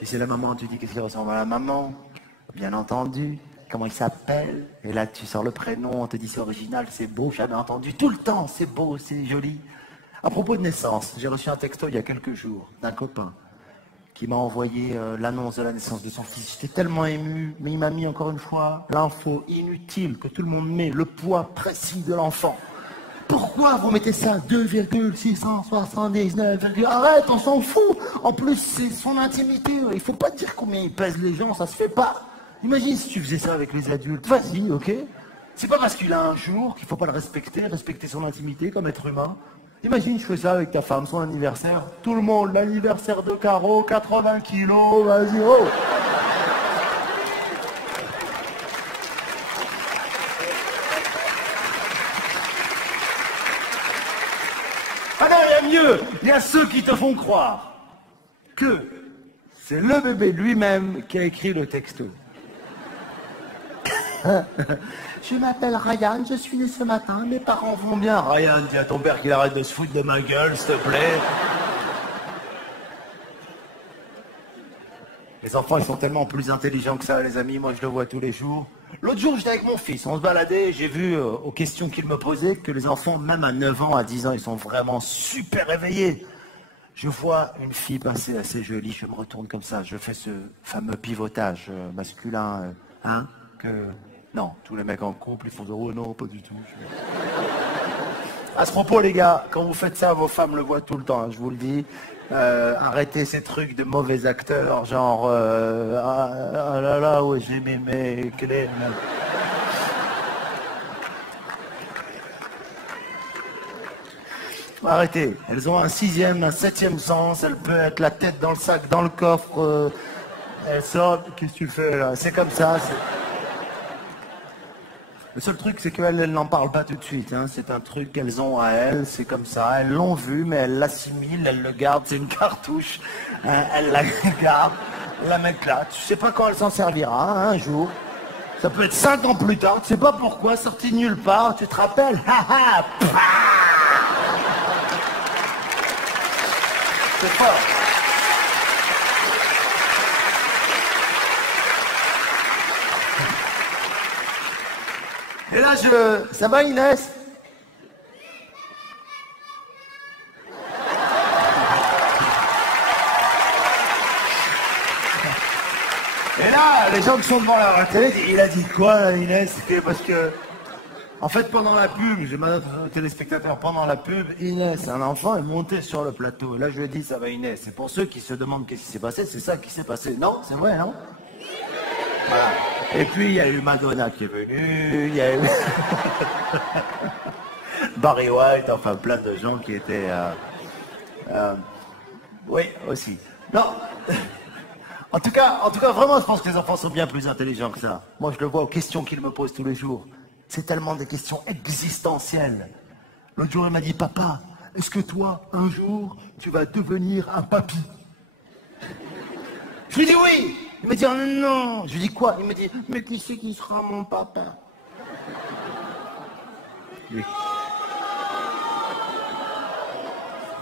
Et c'est la maman, tu dis qu'est-ce qui ressemble à la maman? Bien entendu, comment il s'appelle? Et là tu sors le prénom, on te dit c'est original, c'est beau, jamais entendu, tout le temps, c'est beau, c'est joli. À propos de naissance, j'ai reçu un texto il y a quelques jours d'un copain qui m'a envoyé l'annonce de la naissance de son fils. J'étais tellement ému, mais il m'a mis encore une fois l'info inutile que tout le monde met, le poids précis de l'enfant. Pourquoi vous mettez ça 2,679? Arrête, on s'en fout. En plus, c'est son intimité. Il faut pas dire combien ils pèsent les gens, ça se fait pas. Imagine si tu faisais ça avec les adultes. Vas-y, ok? C'est pas parce qu'il a un jour qu'il faut pas le respecter, respecter son intimité comme être humain. Imagine, je fais ça avec ta femme, son anniversaire. Tout le monde, l'anniversaire de Caro, 80 kilos, vas-y, oh! Ah non, il y a mieux! Il y a ceux qui te font croire que c'est le bébé lui-même qui a écrit le texto. Je m'appelle Ryan, je suis né ce matin, mes parents vont bien. Ryan, dis à ton père qu'il arrête de se foutre de ma gueule, s'il te plaît. Les enfants, ils sont tellement plus intelligents que ça, les amis, moi je le vois tous les jours. L'autre jour, j'étais avec mon fils, on se baladait, j'ai vu aux questions qu'il me posait que les enfants, même à 9 ans, à 10 ans, ils sont vraiment super éveillés. Je vois une fille passer assez jolie, je me retourne comme ça, je fais ce fameux pivotage masculin, hein, que... Non, tous les mecs en couple, ils font dire, oh non, pas du tout. À ce propos, les gars, quand vous faites ça, vos femmes le voient tout le temps, hein, je vous le dis. Arrêtez ces trucs de mauvais acteurs, genre, ah là là, ouais, j'ai mes clés. Arrêtez. Elles ont un 6e, un 7e sens. Elles peuvent être la tête dans le sac, dans le coffre. Elles sortent. Qu'est-ce que tu fais là? C'est comme ça. Le seul truc, c'est qu'elles n'en parlent pas tout de suite. Hein. C'est un truc qu'elles ont à elles. C'est comme ça. Elles l'ont vu, mais elles l'assimilent. Elles le gardent. C'est une cartouche. Elles la gardent. La mettent là. Tu sais pas quand elle s'en servira, hein, un jour. Ça peut être 5 ans plus tard. Tu sais pas pourquoi. Sorti de nulle part. Tu te rappelles? C'est fort. Et là, ça va, Inès? Et là, les gens qui sont devant la télé, il a dit quoi, là, Inès? Parce que, en fait, pendant la pub, j'ai demandé aux téléspectateurs, pendant la pub, Inès, un enfant, est monté sur le plateau. Et là, je lui ai dit, ça va, Inès. Et pour ceux qui se demandent qu'est-ce qui s'est passé, c'est ça qui s'est passé. Non, c'est vrai, non? Voilà. Et puis, il y a eu Madonna qui est venue, il y a eu Barry White, enfin, plein de gens qui étaient... oui, aussi. Non. En tout cas, vraiment, je pense que les enfants sont bien plus intelligents que ça. Moi, je le vois aux questions qu'ils me posent tous les jours. C'est tellement des questions existentielles. L'autre jour, il m'a dit, papa, est-ce que toi, un jour, tu vas devenir un papy? Je lui ai dit oui. Il me dit, oh non. Je lui dis quoi? Il me dit, mais qui c'est qui sera mon papa? Oui.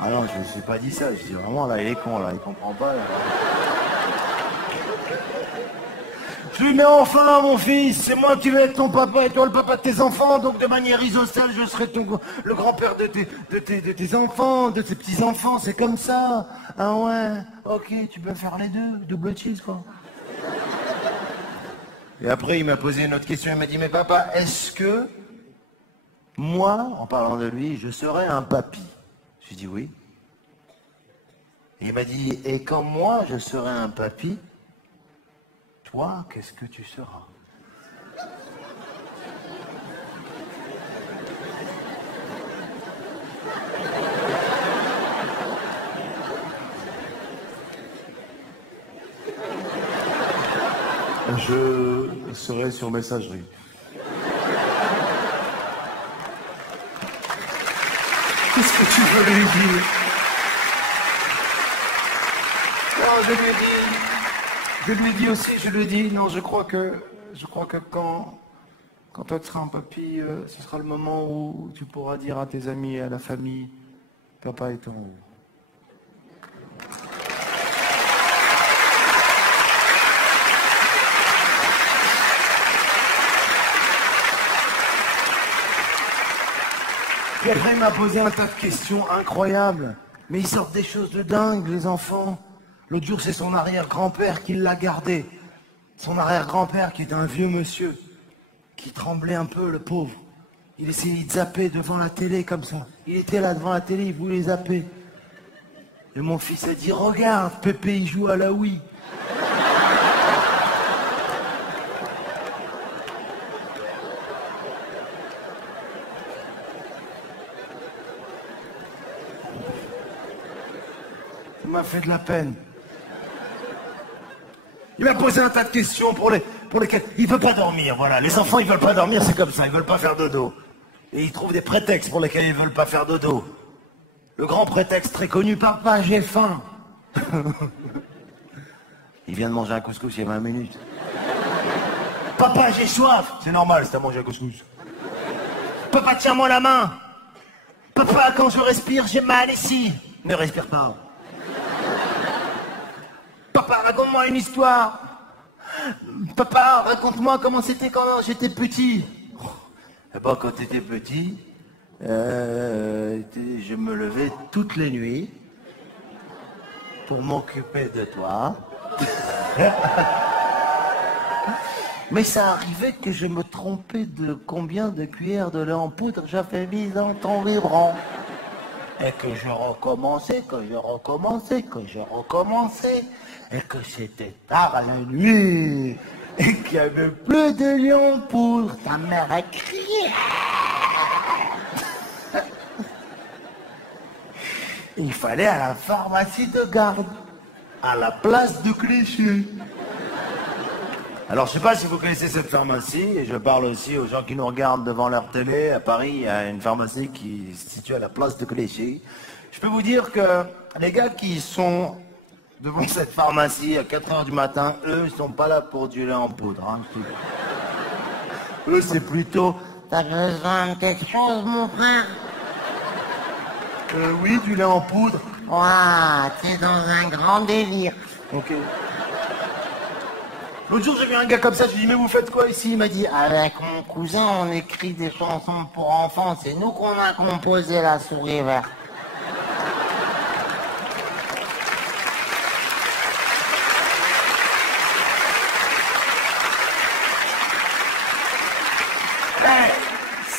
Ah non, je ne me suis pas dit ça. Je dis vraiment, là, il est con, là, il comprend pas, là. Je lui dis, mais enfin, mon fils, c'est moi qui vais être ton papa et toi le papa de tes enfants, donc de manière isocèle, je serai le grand-père de tes enfants, de tes petits-enfants, c'est comme ça. Ah ouais, ok, tu peux faire les deux, double cheese, quoi. Et après, il m'a posé une autre question, il m'a dit, mais papa, est-ce que moi, en parlant de lui, je serai un papy? Je lui ai dit oui. Et il m'a dit, et quand moi, je serai un papy, toi, qu'est-ce que tu seras? Je serai sur messagerie. Qu'est-ce que tu veux lui dire? Non, je lui ai dit aussi, non, je crois que quand toi tu seras un papy, ce sera le moment où tu pourras dire à tes amis et à la famille, papa est en haut. Et après, il m'a posé un tas de questions incroyables. Mais ils sortent des choses de dingue, les enfants. L'autre jour, c'est son arrière-grand-père qui l'a gardé. Son arrière-grand-père qui est un vieux monsieur, qui tremblait un peu, le pauvre. Il essayait de zapper devant la télé comme ça. Il était là devant la télé, il voulait zapper. Et mon fils a dit, regarde, Pépé, il joue à la Wii. Ça m'a fait de la peine. Il m'a posé un tas de questions pour lesquelles il ne veut pas dormir, voilà. Les enfants, ils veulent pas dormir, c'est comme ça, ils veulent pas faire dodo. Et ils trouvent des prétextes pour lesquels ils veulent pas faire dodo. Le grand prétexte très connu, papa, j'ai faim. Il vient de manger un couscous il y a 20 minutes. Papa, j'ai soif. C'est normal, c'est à manger un couscous. Papa, tiens-moi la main. Papa, quand je respire, j'ai mal ici. Ne respire pas. Papa, raconte-moi une histoire. Papa, raconte-moi comment c'était quand j'étais petit. Eh ben, quand t'étais petit, je me levais toutes les nuits pour m'occuper de toi. Mais ça arrivait que je me trompais de combien de cuillères de lait en poudre j'avais mis dans ton biberon. Et que je recommençais, et que c'était tard à la nuit, et qu'il n'y avait plus de lait en poudre. Ta mère a crié. Il fallait à la pharmacie de Garde, à la place de Clichy. Alors, je sais pas si vous connaissez cette pharmacie, et je parle aussi aux gens qui nous regardent devant leur télé. À Paris, il y a une pharmacie qui se situe à la place de Clichy. Je peux vous dire que les gars qui sont devant cette pharmacie à 4 h du matin, eux, ils sont pas là pour du lait en poudre. Hein. Eux, c'est plutôt... T'as besoin de quelque chose, mon frère? Oui, du lait en poudre. Ouah, t'es dans un grand délire. Ok. L'autre jour, j'ai vu un gars comme ça, je lui ai dit, mais vous faites quoi ici? Il m'a dit, Avec mon cousin, on écrit des chansons pour enfants. C'est nous qu'on a composé La Souris Verte.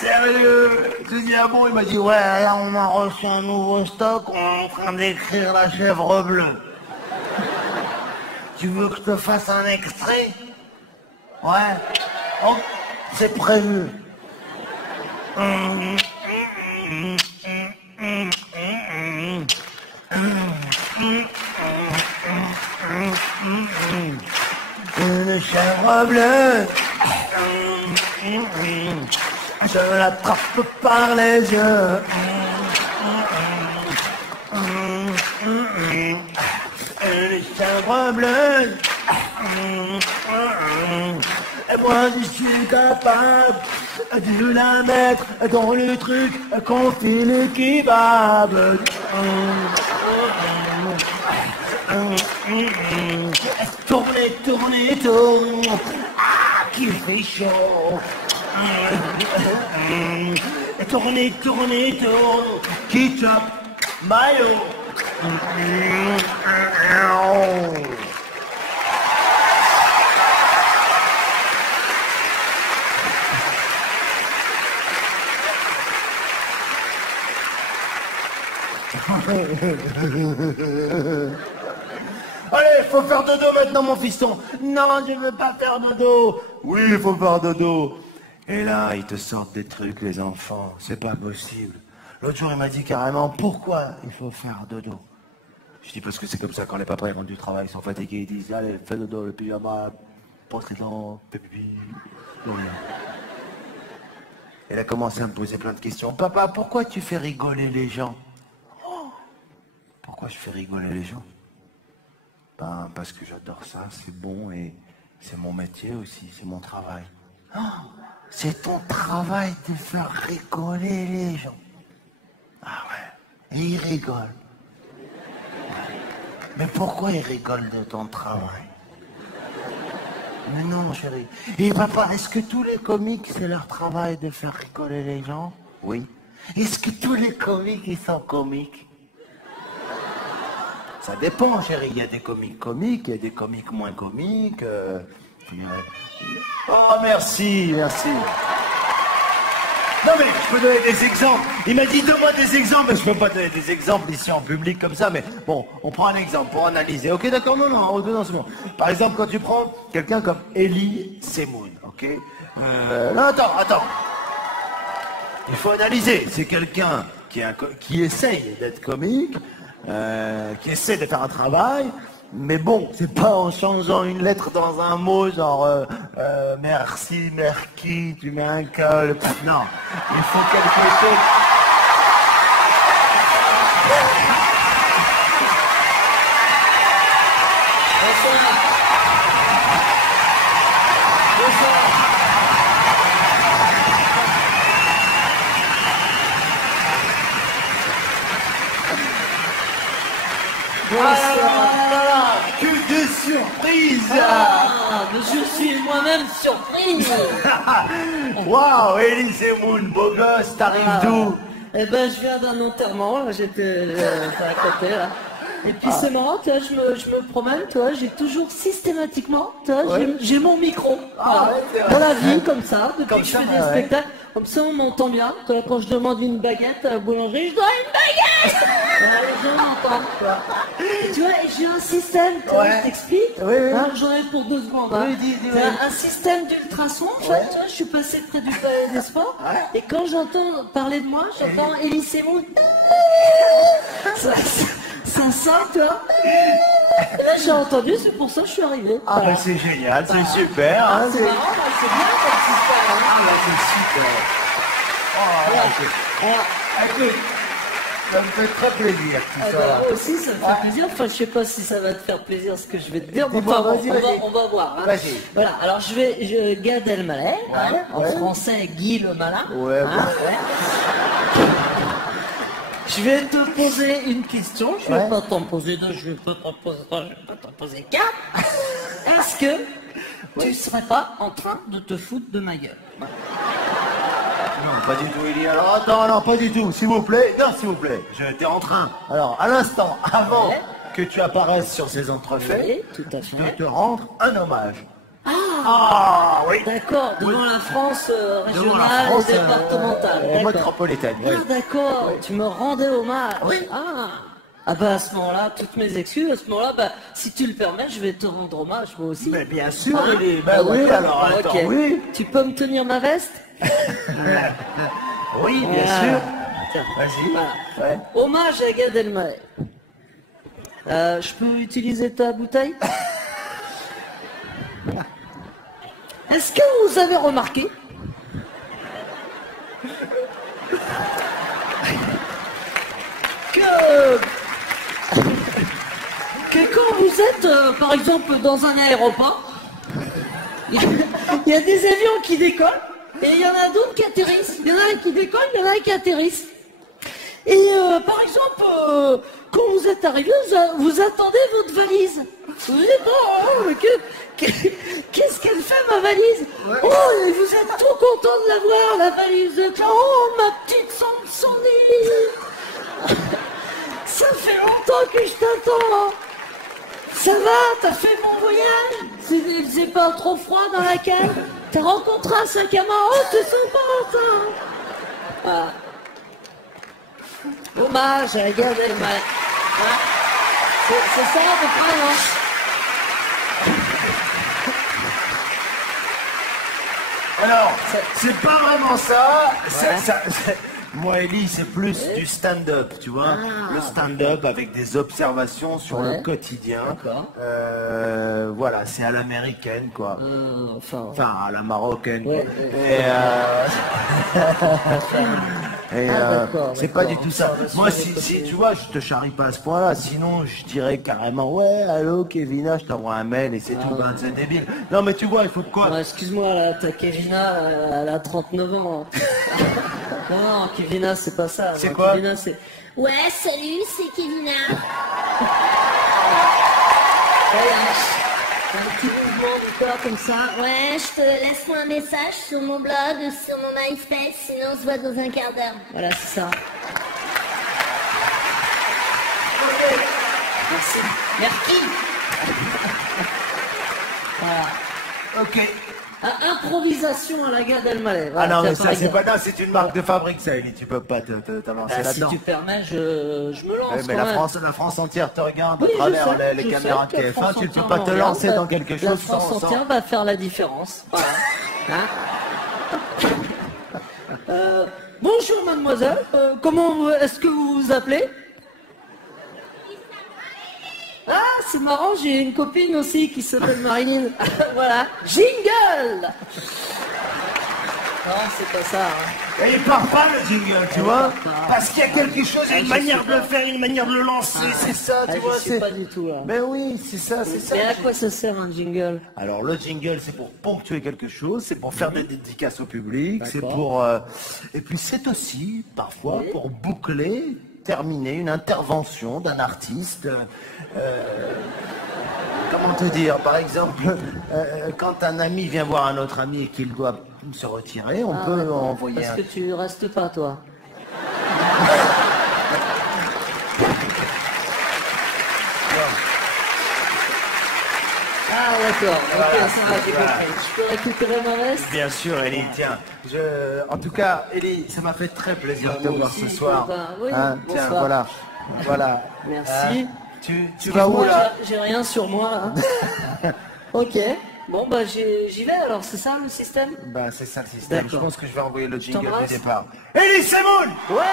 sérieux? J'ai dit, ah bon? Il m'a dit, Ouais, là, on a reçu un nouveau stock. On est en train d'écrire La Chèvre Bleue. Tu veux que je te fasse un extrait? Ouais. Oh, c'est prévu. une chèvre bleue, je l'attrape par les yeux. Une chèvre bleue, et moi je suis capable de la mettre dans le truc qu'on fait le kebab. Tournez, tournez, tournez, ah, qu'il fait chaud. Tournez, tournez, tournez, ketchup, mayo. Allez, faut faire dodo maintenant, mon fiston. Non, je veux pas faire dodo. Oui, il faut faire dodo. Et là, ils te sortent des trucs, les enfants. C'est pas possible. L'autre jour, il m'a dit carrément, pourquoi il faut faire dodo? Je dis, parce que c'est comme ça, quand les papas rentrent du travail, ils sont fatigués, ils disent, allez, fais dodo, le pyjama, pense les dents, pipi, non, rien. Elle a commencé à me poser plein de questions. Papa, pourquoi tu fais rigoler les gens? Oh, pourquoi je fais rigoler les gens? Ben, parce que j'adore ça, c'est bon et c'est mon métier aussi, c'est mon travail. Oh, c'est ton travail de faire rigoler les gens. Ah ouais, et ils rigolent. Mais pourquoi ils rigolent de ton travail? Mais non, chérie. Et papa, est-ce que tous les comiques, c'est leur travail de faire rigoler les gens? Oui. Est-ce que tous les comiques, ils sont comiques? Ça dépend, chérie. Il y a des comiques comiques, il y a des comiques moins comiques. Oh, merci, merci. Non, mais je peux donner des exemples. Il m'a dit, donne-moi des exemples. Mais je peux pas donner des exemples ici en public comme ça. Mais bon, on prend un exemple pour analyser. Ok, d'accord, non, c'est bon. Par exemple, quand tu prends quelqu'un comme Elie Semoun, ok? Non, attends. Il faut analyser. C'est quelqu'un qui essaye d'être comique, qui essaie de faire un travail, mais bon, c'est pas en changeant une lettre dans un mot, genre merci, merci, tu mets un col. Non, il faut quelque chose. Que de surprises! Je suis moi-même surprise. Waouh, Elie Semoun, beau gosse, t'arrives d'où? Eh ben, je viens d'un enterrement, là, j'étais à côté, là. Et puis c'est marrant, tu vois, je me promène, tu vois, j'ai toujours systématiquement, tu vois, j'ai mon micro. Voilà. Dans la vie, comme ça, depuis Comme que je ça, fais des spectacles. Comme ça, on m'entend bien. Tu vois, quand je demande une baguette à la boulangerie, je dois une baguette. Les gens m'entendent, tu vois. Et tu vois, et j'ai un système, tu vois, je t'explique. Oui. Hein, j'en ai pour 2 secondes. Hein. Oui, dis, C'est un système d'ultrasons, en fait, tu vois, je suis passé près du Palais des Sports. Et quand j'entends parler de moi, j'entends Elie Semoun. ça sent, toi. Et là, j'ai entendu, c'est pour ça que je suis arrivé. Ah bah c'est génial, c'est super. Hein, C'est marrant, là, c'est bien comme système. Hein. Ah bah c'est super. Oh, là, Alors, écoute, ça me fait très plaisir tout ah ça. bah, moi aussi, ça me fait plaisir. Enfin, je sais pas si ça va te faire plaisir ce que je vais te dire. Mais Dis-moi, enfin, vas-y, vas-y. on va voir. Hein. Vas-y. Voilà, alors Gad Elmaleh, hein, en français Guy le Malin. Ouais, ouais. Je vais te poser une question, je vais pas t'en poser deux, je vais pas t'en poser trois, je vais pas t'en poser quatre. Est-ce que tu serais pas en train de te foutre de ma gueule? Non, pas du tout, Élie. Alors, attends, non, pas du tout, s'il vous plaît. Non, s'il vous plaît. J'étais en train. Alors, à l'instant, avant Ouais. que tu apparaisses sur ces entrefaits, Oui, tout à je vais fait. te rendre un hommage. Ah, oui. D'accord, devant la France Devant la régionale France, et départementale. D'accord. métropolitaine. oui. Ah d'accord, tu me rendais hommage. Oui. Ah bah à ce moment-là, toutes mes excuses, à ce moment-là, bah si tu le permets, je vais te rendre hommage moi aussi. Mais bien sûr, Hein? Élie. Ben oui, alors, attends, Ok. oui. Tu peux me tenir ma veste? Oui, bien Ah. sûr. Tiens. Vas-y. Voilà. Ouais. Hommage à Gad Elmaleh. Je peux utiliser ta bouteille? Est-ce que vous avez remarqué que quand vous êtes, par exemple, dans un aéroport, il y a des avions qui décollent et il y en a d'autres qui atterrissent. Il y en a qui décollent, il y en a qui atterrissent. Et par exemple, quand vous êtes arrivé, vous attendez votre valise. Vous dites, oh, mais qu'est-ce qu'elle fait ma valise? Oh, et vous êtes trop content de la voir, la valise de Clara. Oh, ma petite Sandy. Ça fait longtemps que je t'attends. Ça va, t'as fait mon voyage? Il faisait pas trop froid dans la cale? T'as rencontré un sac à main? Oh, t'es sympa, ça. Voilà. Hommage à Gad Elmaleh. Hein? C'est ça à peu près, non? Alors, c'est pas vraiment ça. Ouais. Moi, Élie, c'est plus du stand-up, tu vois. Le stand-up avec des observations sur Ouais. le quotidien. D'accord. Voilà, c'est à l'américaine, quoi. Enfin, Enfin, à la marocaine, Ouais, quoi. Et, d'accord, c'est pas du d'accord. tout ça. Observation Moi, des si tu vois, je te charrie pas à ce point-là. Sinon, je dirais carrément, ouais, allô, Kevina, je t'envoie un mail et c'est tout. Ben, c'est débile. Non, mais tu vois, il faut de quoi? ouais, excuse-moi, là, ta Kevina, elle a 39 ans. Non, Kevina, c'est pas ça. C'est Non, quoi? Kevina, c'est... Ouais, salut, c'est Kevina. Un petit mouvement du corps comme ça. Ouais, je te laisse-moi un message sur mon blog ou sur mon MySpace, sinon on se voit dans un quart d'heure. Voilà, c'est ça. Merci. Merci. Voilà. Ok. Improvisation à la Gad Elmaleh. Ah Voilà, non, mais tiens, par ça, c'est exemple. pas, non, c'est une marque de fabrique, ça, Élie. Tu peux pas t'avancer Ah, si là-dedans. tu permets, je me lance Ouais, mais quand la même. France entière te regarde Oui, à travers je sais, les je caméras sais de que la TF1. France Tu ne peux entière pas me te regarde, lancer dans quelque la chose France sans... entière va faire la différence. Voilà. Hein. Bonjour mademoiselle, comment est-ce que vous vous appelez? Ah, c'est marrant, j'ai une copine aussi qui s'appelle Marilyn. Voilà, jingle. Non, c'est pas ça. Hein. Et il part pas le jingle, tu vois, pas. parce qu'il y a quelque chose, Ah, une je manière sais de le faire, une manière de le lancer, c'est ça, Ah, tu vois. je sais pas du tout là. Mais oui, c'est ça, c'est ça. Mais à quoi ça sert un jingle? Alors le jingle, c'est pour ponctuer quelque chose, c'est pour faire des dédicaces au public, c'est D'accord. pour... Et puis c'est aussi, parfois, Oui. pour boucler, terminer une intervention d'un artiste. Comment te dire? Par exemple, quand un ami vient voir un autre ami et qu'il doit se retirer, on peut d'accord. envoyer Parce un... que tu restes pas toi. Ah d'accord, ok, Voilà, ça va, j'ai voilà. compris. Je peux récupérer ma veste? Bien sûr, Élie, tiens. En tout cas, Élie, ça m'a fait très plaisir de te moi voir aussi, ce soir. ben, oui, Hein, tiens, bonsoir. voilà. Voilà. Merci. Hein, tu vas où Moi, là? j'ai rien sur moi là. Ok, bon bah j'y vais alors, c'est ça le système? Bah c'est ça le système. D'accord. Je pense que je vais envoyer le jingle t'embrasse. du départ. Élie Semoun! Ouais.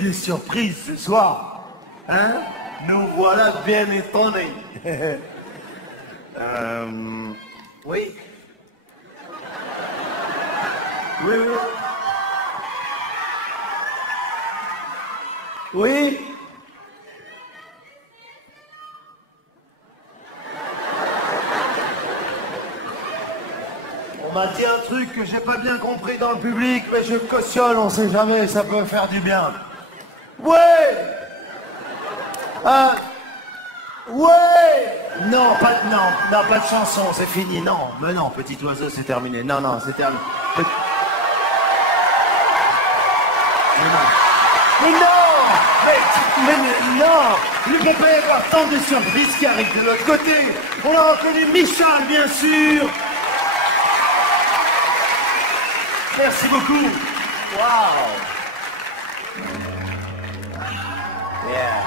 des surprises ce soir. Hein? Nous voilà bien étonnés. Oui. Oui, oui. Oui. On m'a dit un truc que j'ai pas bien compris dans le public, mais je cautionne, on sait jamais, ça peut faire du bien. Ouais. Ouais. Non, pas de chanson, c'est fini, non. Mais non, petit oiseau, c'est terminé. Non, c'est terminé. Mais non, il ne peut pas y avoir tant de surprises qui arrivent de l'autre côté. On a reconnu Michal, bien sûr. Merci beaucoup. Wow. Yeah.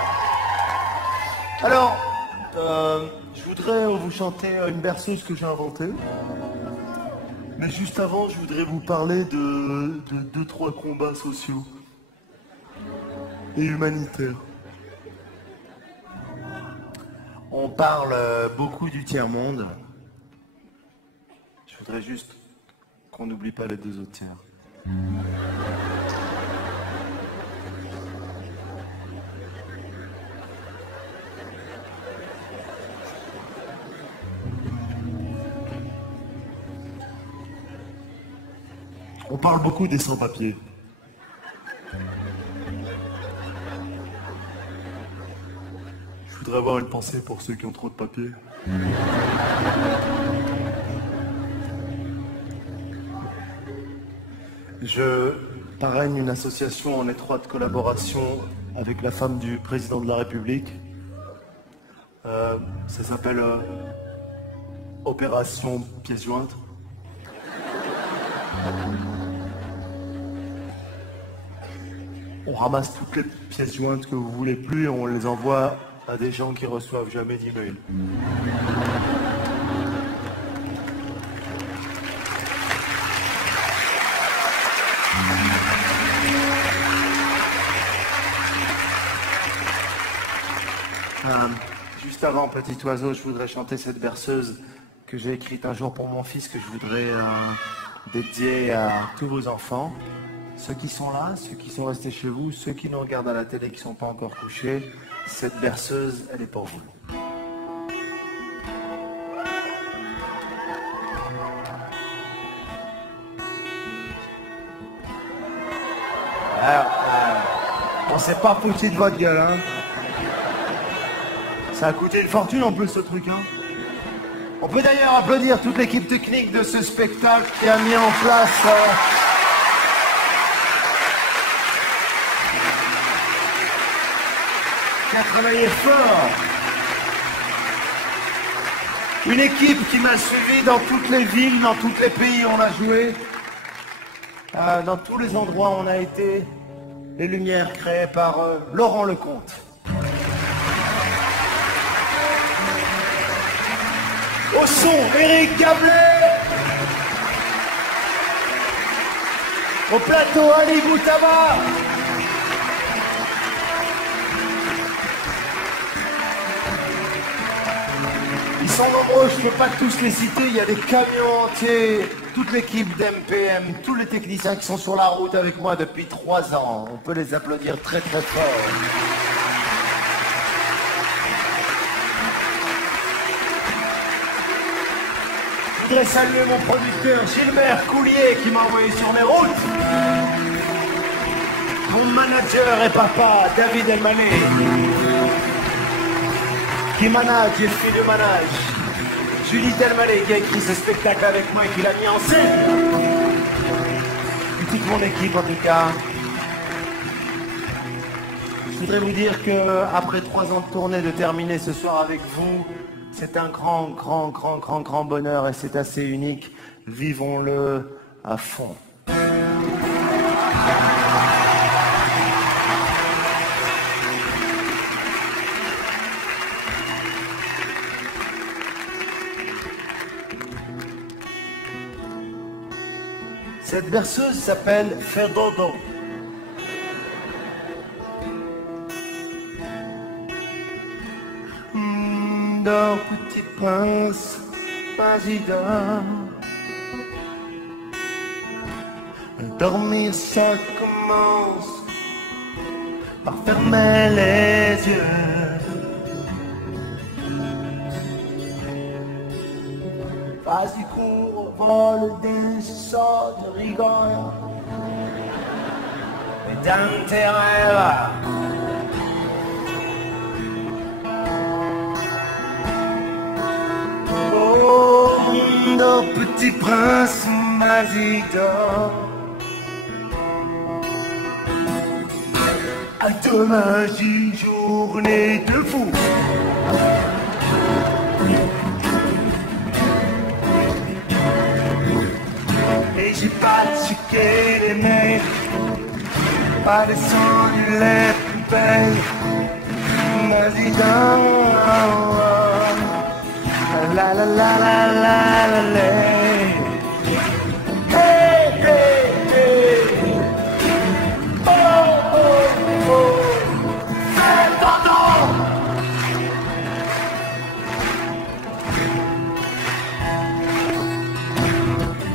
Alors, je voudrais vous chanter une berceuse que j'ai inventée. Mais juste avant, je voudrais vous parler de 2-3 combats sociaux et humanitaires. On parle beaucoup du tiers-monde. Je voudrais juste qu'on n'oublie pas les 2 autres tiers. On parle beaucoup des sans-papiers. Je voudrais avoir une pensée pour ceux qui ont trop de papiers. Je parraine une association en étroite collaboration avec la femme du président de la République. Ça s'appelle Opération Pièce Jointe. On ramasse toutes les pièces jointes que vous voulez plus et on les envoie à des gens qui reçoivent jamais d'email. Juste avant, petit oiseau, je voudrais chanter cette berceuse que j'ai écrite un jour pour mon fils, que je voudrais dédier à tous vos enfants. Ceux qui sont là, ceux qui sont restés chez vous, ceux qui nous regardent à la télé qui ne sont pas encore couchés, cette berceuse, elle est pour vous. On s'est pas foutu de votre gueule, hein. Ça a coûté une fortune en plus ce truc, hein. On peut d'ailleurs applaudir toute l'équipe technique de ce spectacle qui a mis en place... qui a travaillé fort. Une équipe qui m'a suivi dans toutes les villes, dans tous les pays où on a joué. Dans tous les endroits où on a été. Les lumières créées par Laurent Lecomte. Au son, Eric Gablet. Au plateau, Ali Boutama. Ils sont nombreux, je ne peux pas tous les citer, il y a des camions entiers, toute l'équipe d'MPM, tous les techniciens qui sont sur la route avec moi depuis 3 ans. On peut les applaudir très très fort. Je voudrais saluer mon producteur Gilbert Coulier qui m'a envoyé sur mes routes. Mon manager et papa David Elmaleh qui manage et fait le manage. Julie Elmaleh qui a écrit ce spectacle avec moi et qui l'a mis en scène. Et toute mon équipe en tout cas. Je voudrais vous dire que après 3 ans de tournée, de terminer ce soir avec vous, c'est un grand bonheur et c'est assez unique. Vivons-le à fond. Cette berceuse s'appelle Faire dodo. prince, vas-y dors. Dormir ça commence par fermer les yeux. Vas-y cours, vole des sorts de rigueur. Et dans tes rêves. Oh, dors petit prince, vas-y dors. À demain, une journée de fou. Et j'ai pas checké les mails, pas descendu les poubelles. Vas-y dors. La la la la la la la. Hey hey hey. Oh oh oh. Fais pardon.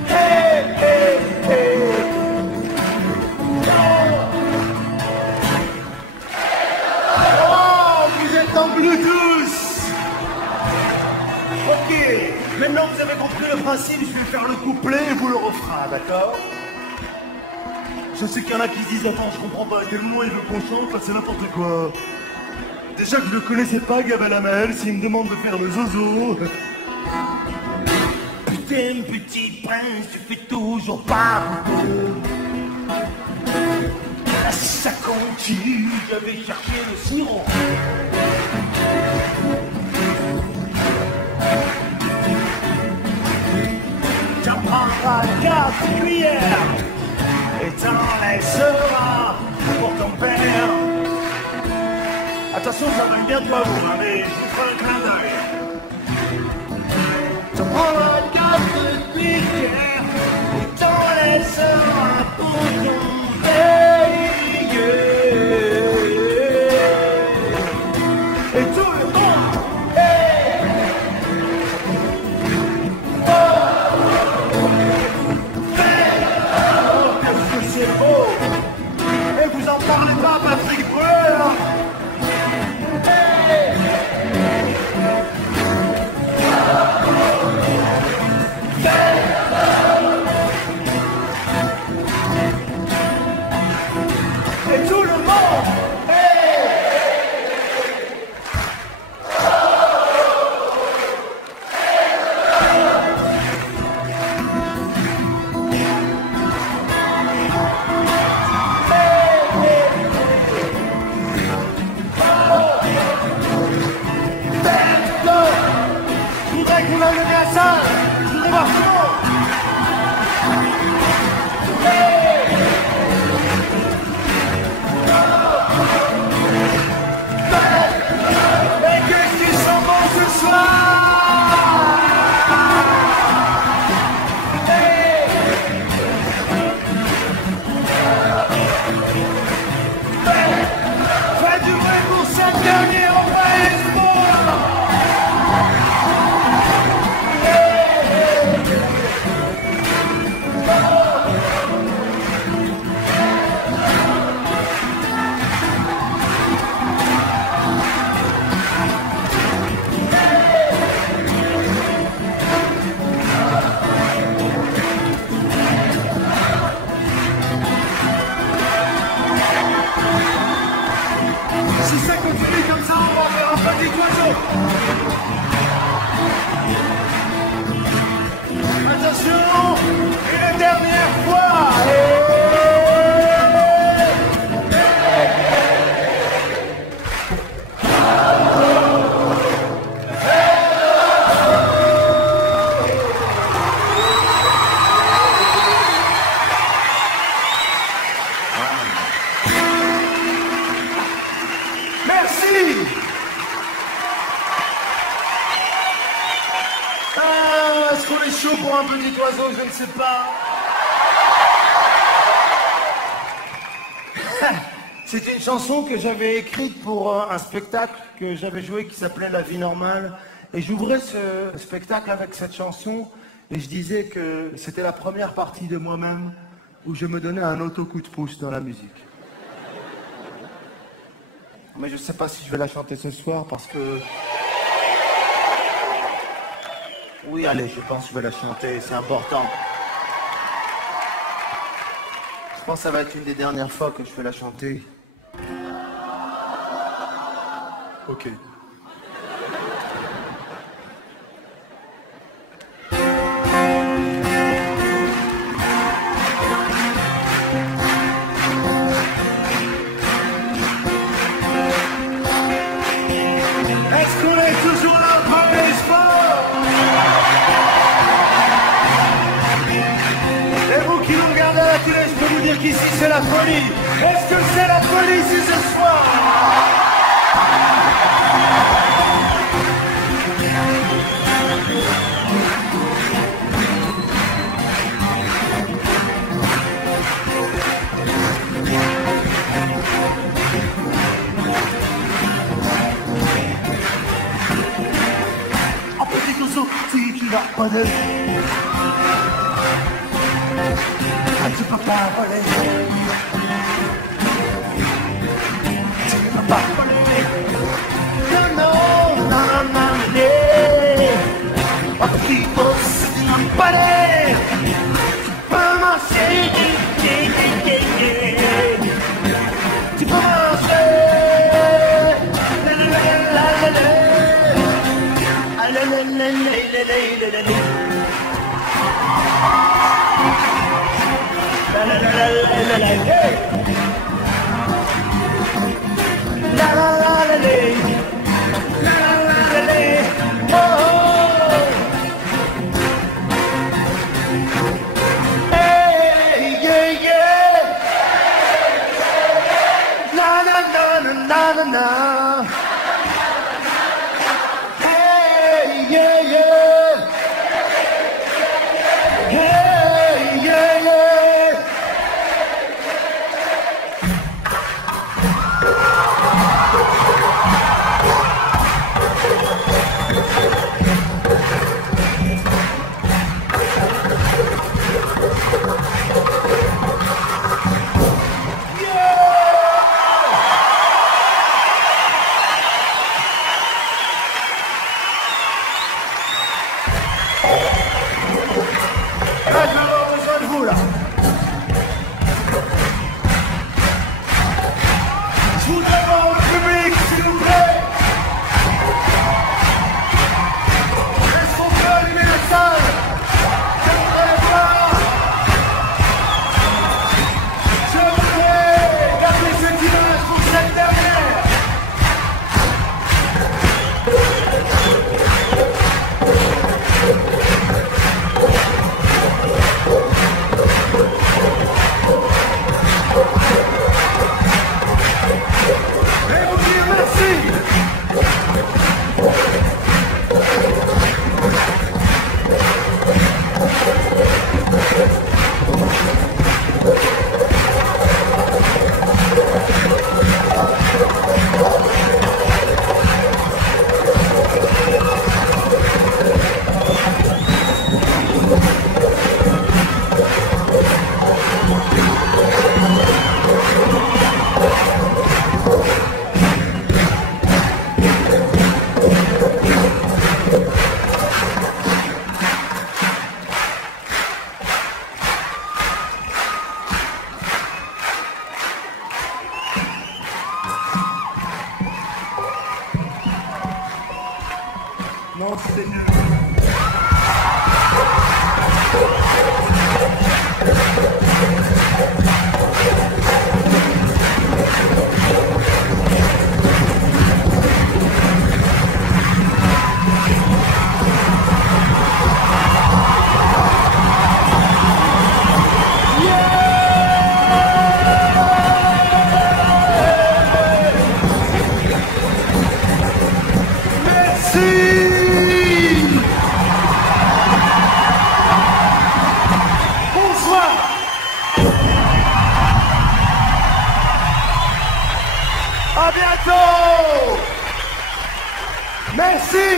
Hey hey hey. Oh, vous êtes en Bluetooth. Ok, maintenant vous avez compris le principe, je vais faire le couplet et vous le refera, d'accord? Je sais qu'il y en a qui se disent, attends, je comprends pas, à quel moment il veut qu'on chante, là c'est n'importe quoi. Déjà que je le connaissais pas, Gab Lamel, s'il me demande de faire le zozo. Putain, petit prince, tu fais toujours pas beaucoup. Là, si ça continue, je vais chercher le sirop. T'en prendras 4 cuillères et t'en laisseras pour ton père. Attention, ça va bientôt à vous, hein, mais je vous ferai un clin d'œil. T'en prendras 4 cuillères et t'en laisseras pour ton père. Et tout le monde, hey! C'est beau. Et vous en parlez pas, Patrick Bruel. Hey. Et tout le monde. Si ça continue comme ça, on va faire un petit oiseau. Attention, une dernière fois. Merci. Est-ce qu'on est chaud pour un petit oiseau? Je ne sais pas. C'est une chanson que j'avais écrite pour un spectacle que j'avais joué qui s'appelait La vie normale Et j'ouvrais ce spectacle avec cette chanson et je disais que c'était la première partie de moi-même où je me donnais un auto-coup de pouce dans la musique. Mais je ne sais pas si je vais la chanter ce soir parce que... Oui, allez, je pense que je vais la chanter, c'est important. Je pense que ça va être une des dernières fois que je vais la chanter. Ok. Est-ce qu'on est toujours là pour les sports? Et vous qui nous regardez à la télé, je peux vous dire qu'ici c'est la folie. Est-ce que c'est la folie ici ce soir? Si tu n'as pas de... Ah, tu peux pas voler. Tu peux pas voler. Non, non, non, non, non, non. Oh, people sitting on body. Tu peux marcher. Tu peux marcher. Non, c'est nul. À bientôt. Merci.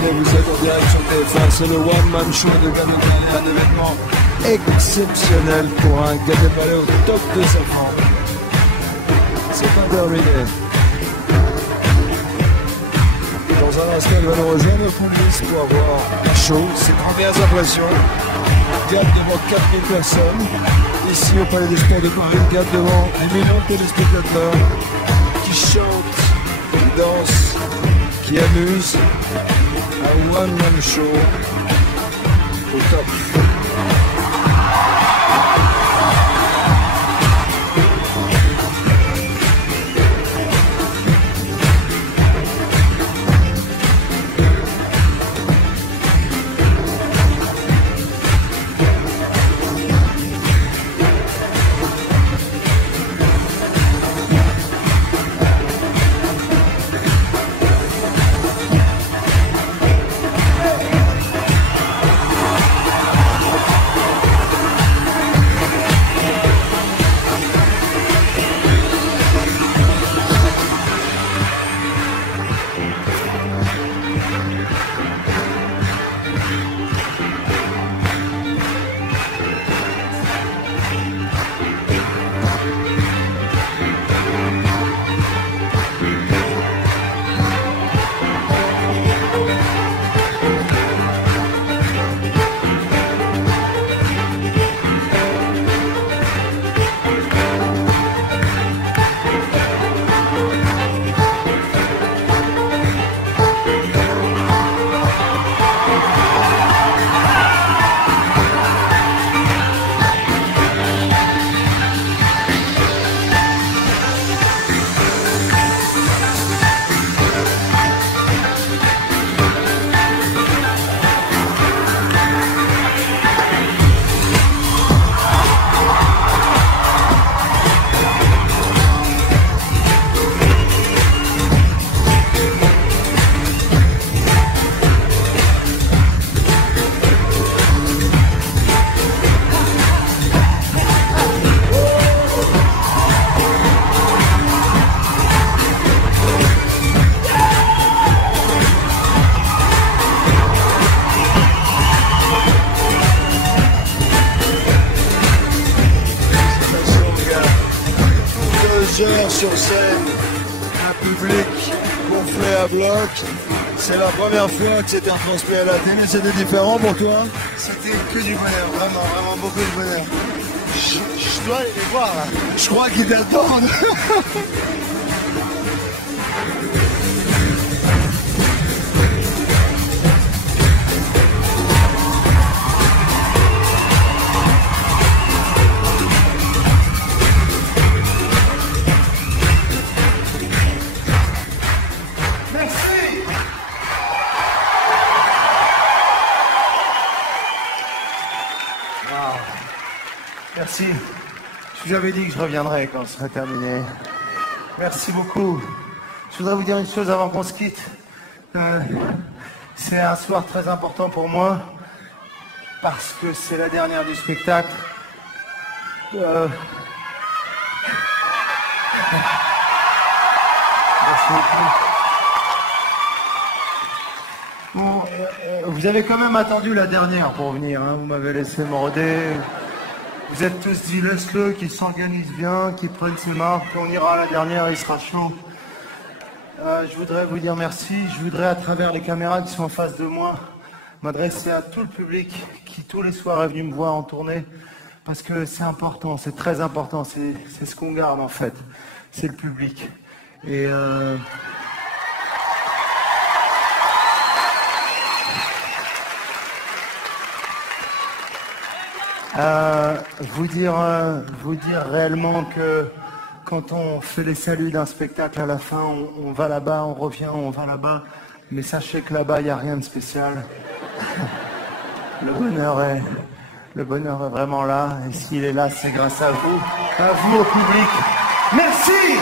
terminé, vous êtes en direct sur TF1, c'est le One Man Show de Gad Elmaleh, un événement exceptionnel pour un Gad Elmaleh au top de sa forme. C'est pas terminé. Dans un instant, il va nous rejoindre au coulisses pour avoir un show, ses premières impressions. Gad devant 4000 personnes, ici au Palais des Sports de Paris, Gad devant les millions de téléspectateurs qui chantent, qui dansent, qui amusent. Un one-man show au top. Sur scène, un public gonflé à bloc. C'est la première fois que c'était retransmis à la télé, c'était différent pour toi? C'était que du bonheur, vraiment, vraiment beaucoup de bonheur. Je dois aller les voir là. Je crois qu'ils t'attendent. Merci. Je vous avais dit que je reviendrais quand ce serait terminé. Merci beaucoup. Je voudrais vous dire une chose avant qu'on se quitte. C'est un soir très important pour moi parce que c'est la dernière du spectacle. Merci beaucoup. Bon, vous avez quand même attendu la dernière pour venir, hein. Vous m'avez laissé me rôder. Vous êtes tous dit laisse-le, qu'il s'organise bien, qu'il prenne ses marques, on ira à la dernière, il sera chaud. Je voudrais vous dire merci. Je voudrais, à travers les caméras qui sont en face de moi, m'adresser à tout le public qui tous les soirs est venu me voir en tournée. Parce que c'est important, c'est très important, c'est ce qu'on garde en fait. C'est le public. Et vous dire réellement que quand on fait les saluts d'un spectacle à la fin, on va là-bas, on revient, on va là-bas. Mais sachez que là-bas, il n'y a rien de spécial. Le bonheur est vraiment là. Et s'il est là, c'est grâce à vous au public. Merci!